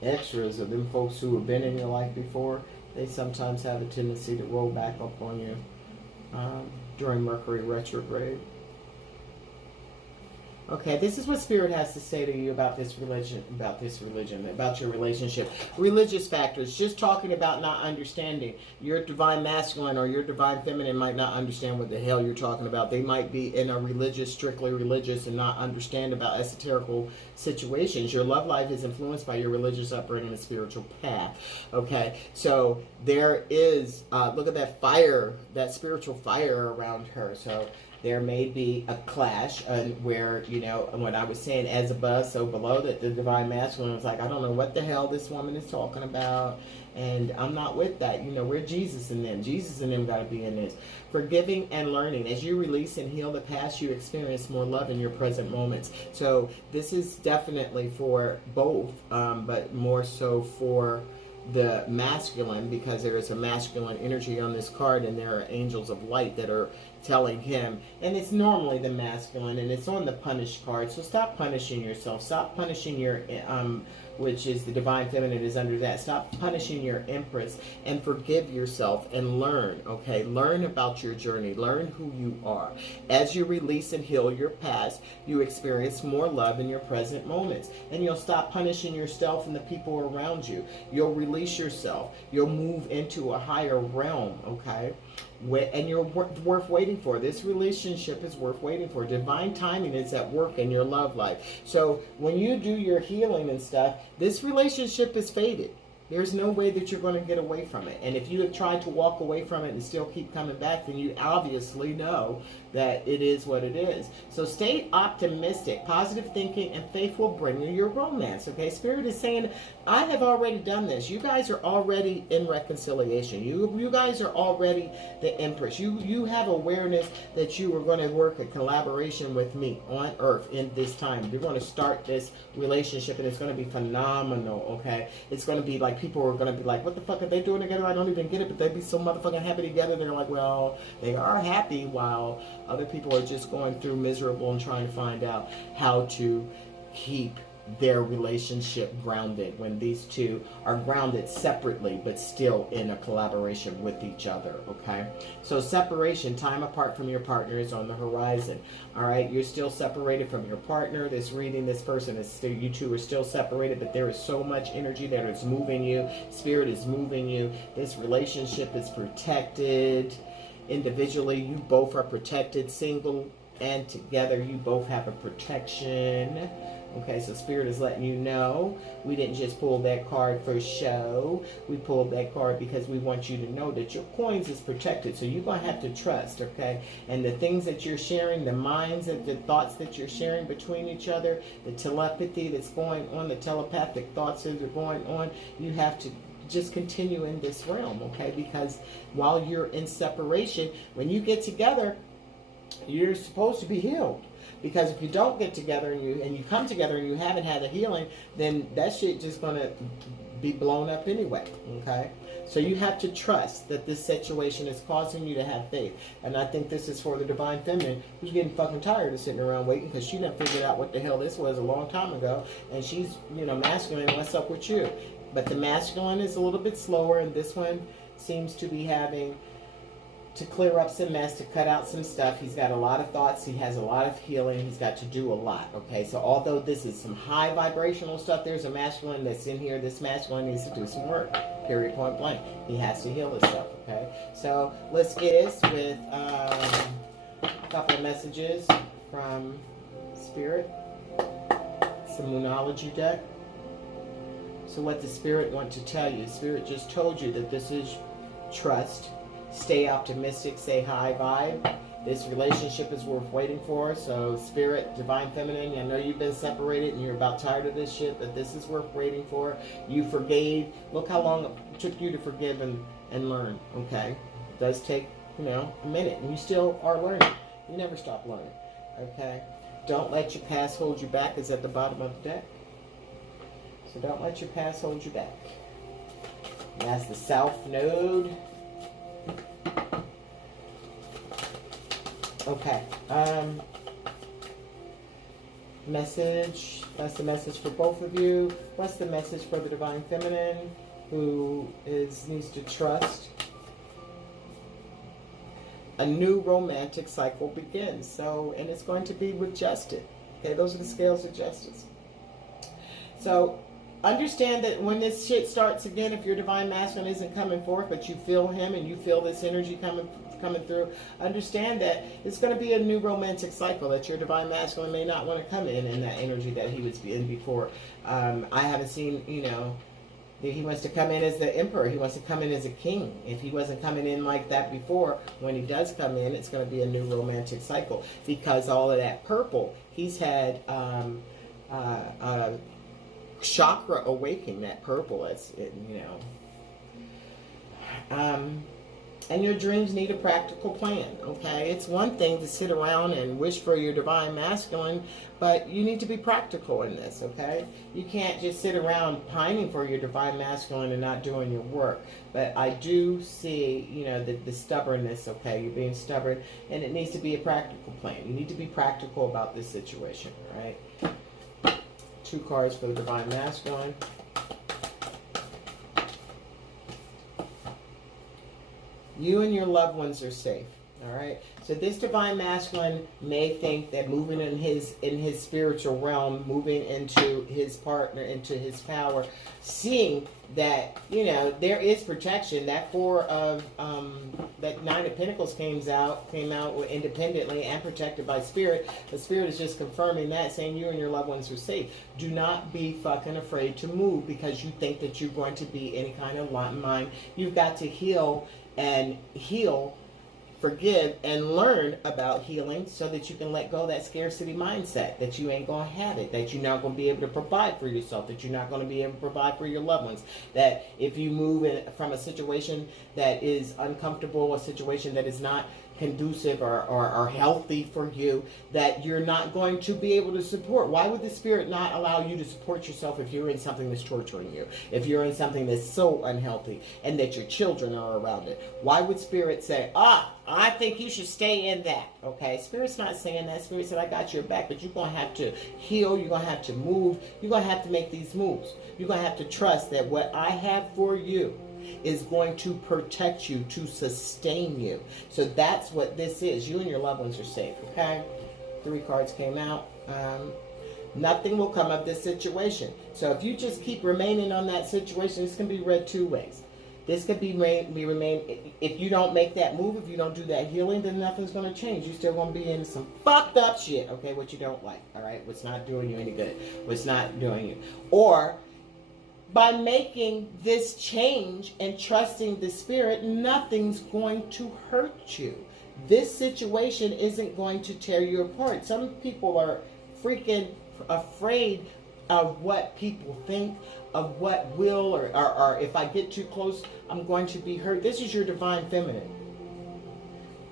extras of them folks who have been in your life before. They sometimes have a tendency to roll back up on you during Mercury retrograde. Okay, this is what Spirit has to say to you about this religion, about your relationship. Religious factors, just talking about not understanding. Your divine masculine or your divine feminine might not understand what the hell you're talking about. They might be in a religious, strictly religious, and not understand about esoterical situations. Your love life is influenced by your religious upbringing and spiritual path. Okay, so there is, look at that fire, that spiritual fire around her. So there may be a clash where, you know, when I was saying as above, so below, that the divine masculine was like, I don't know what the hell this woman is talking about, and I'm not with that. You know, we're Jesus in them. Jesus in them got to be in this. Forgiving and learning. As you release and heal the past, you experience more love in your present moments. So this is definitely for both, but more so for the masculine, because there is a masculine energy on this card, and there are angels of light that are telling him, and it's normally the masculine, and it's on the punish card. So stop punishing yourself. Stop punishing your which is the divine feminine is under that. Stop punishing your empress and forgive yourself and learn. Okay, learn about your journey. Learn who you are. As you release and heal your past, you experience more love in your present moments, and you'll stop punishing yourself and the people around you. You'll release yourself. You'll move into a higher realm. Okay, and you're worth waiting for. This relationship is worth waiting for. Divine timing is at work in your love life. So when you do your healing and stuff, this relationship is faded. There's no way that you're going to get away from it. And if you have tried to walk away from it and still keep coming back, then you obviously know that it is what it is. So stay optimistic. Positive thinking and faith will bring you your romance. Okay, Spirit is saying, I have already done this. You guys are already in reconciliation. You guys are already the Empress. You have awareness that you are going to work a collaboration with me on Earth in this time. You're going to start this relationship, and it's going to be phenomenal. Okay, it's going to be like, people are going to be like, what the fuck are they doing together? I don't even get it, but they'd be so motherfucking happy together. They're like, well, they are happy, while other people are just going through miserable and trying to find out how to keep their relationship grounded, when these two are grounded separately but still in a collaboration with each other. Okay, so separation, time apart from your partner, is on the horizon. All right, you're still separated from your partner. This reading, this person is still, you two are still separated, but there is so much energy that is moving you. Spirit is moving you. This relationship is protected. Individually, you both are protected. Single and together, you both have a protection. Okay, so Spirit is letting you know, we didn't just pull that card for show. We pulled that card because we want you to know that your coins is protected. So you're going to have to trust, okay? And the things that you're sharing, the minds and the thoughts that you're sharing between each other, the telepathy that's going on, the telepathic thoughts that are going on, you have to just continue in this realm, okay? Because while you're in separation, when you get together, you're supposed to be healed. Because if you don't get together and you come together and you haven't had a healing, then that shit just gonna be blown up anyway. Okay, so you have to trust that this situation is causing you to have faith. And I think this is for the divine feminine, who's getting fucking tired of sitting around waiting, because she done figured out what the hell this was a long time ago, and she's, you know, masculine. What's up with you? But the masculine is a little bit slower, and this one seems to be having to clear up some mess, to cut out some stuff. He's got a lot of thoughts. He has a lot of healing. He's got to do a lot. Okay, so although this is some high vibrational stuff, there's a masculine that's in here. This masculine needs to do some work. Period, point blank. He has to heal this stuff. Okay, so let's get this with a couple of messages from Spirit. It's a Moonology deck. So what the Spirit wants to tell you, Spirit just told you that this is trust. Stay optimistic, say high vibe, This relationship is worth waiting for. So Spirit, Divine Feminine, I know you've been separated and you're about tired of this shit, but this is worth waiting for. You forgave. Look how long it took you to forgive and learn, okay? It does take, you know, a minute, and you still are learning. You never stop learning, okay? Don't let your past hold you back is at the bottom of the deck. So don't let your past hold you back. And that's the South Node. Okay. Message. That's the message for both of you. What's the message for the Divine Feminine who needs to trust? A new romantic cycle begins. So, and it's going to be with justice. Okay, those are the scales of justice. So, understand that when this shit starts again, if your Divine Masculine isn't coming forth, but you feel him and you feel this energy coming through, understand that it's going to be a new romantic cycle, that your Divine Masculine may not want to come in that energy that he was in before. I haven't seen, you know, he wants to come in as the emperor. He wants to come in as a king. If he wasn't coming in like that before, when he does come in, it's going to be a new romantic cycle, because all of that purple, he's had chakra awakening, that purple, it's, you know. And your dreams need a practical plan, okay? It's one thing to sit around and wish for your Divine Masculine, but you need to be practical in this, okay? You can't just sit around pining for your Divine Masculine and not doing your work. But I do see, you know, the stubbornness, okay? You're being stubborn, and it needs to be a practical plan. You need to be practical about this situation, all right? 2 cards for the Divine Masculine. You and your loved ones are safe. All right. So this Divine Masculine may think that moving in his spiritual realm, moving into his partner, into his power, seeing that, you know, there is protection. That that 9 of Pentacles came out independently and protected by Spirit. The Spirit is just confirming that, saying you and your loved ones are safe. Do not be fucking afraid to move because you think that you're going to be any kind of mind. You've got to heal, forgive, and learn about healing so that you can let go of that scarcity mindset, that you ain't going to have it, that you're not going to be able to provide for yourself, that you're not going to be able to provide for your loved ones, that if you move from a situation that is uncomfortable, a situation that is not conducive or healthy for you, that you're not going to be able to support. Why would the Spirit not allow you to support yourself if you're in something that's torturing you, if you're in something that's so unhealthy and that your children are around it? Why would Spirit say, I think you should stay in that? Okay, Spirit's not saying that. Spirit said, I got your back, but you're going to have to heal. You're going to have to move. You're going to have to make these moves. You're going to have to trust that what I have for you is going to protect you, to sustain you. So that's what this is. You and your loved ones are safe, okay? 3 cards came out. Nothing will come of this situation. So if you just keep remaining on that situation, this can be read 2 ways. This could be remain, if you don't make that move, if you don't do that healing, then nothing's going to change. You're still going to be in some fucked up shit, okay? What you don't like, all right? What's not doing you any good. What's not doing you. Or by making this change and trusting the Spirit, nothing's going to hurt you. This situation isn't going to tear you apart. Some people are freaking afraid of what people think, of what will, or if I get too close, I'm going to be hurt. This is your Divine Feminine.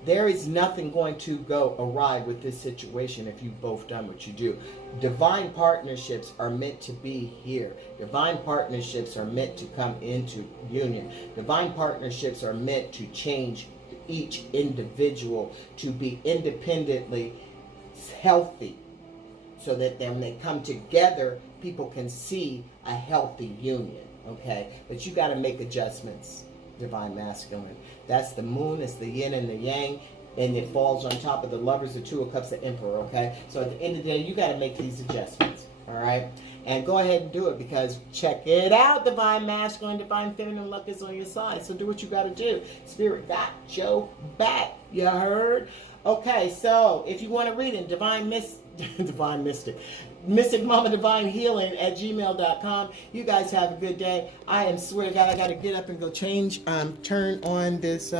There is nothing going to go awry with this situation if you've both done what you do. Divine partnerships are meant to be here. Divine partnerships are meant to come into union. Divine partnerships are meant to change each individual to be independently healthy, so that when they come together, people can see a healthy union, okay? But you got to make adjustments, Divine Masculine. That's the moon, it's the yin and the yang, and it falls on top of the Lovers, the 2 of Cups, the Emperor, okay? So at the end of the day, you got to make these adjustments, all right? And go ahead and do it, because check it out, Divine Masculine, Divine Feminine, luck is on your side. So do what you got to do. Spirit got your back, you heard? Okay, so if you want to read it, Divine Mystic, Mystic Mama Divine Healing at gmail.com. You guys have a good day. I swear to God, I got to get up and go change, turn on this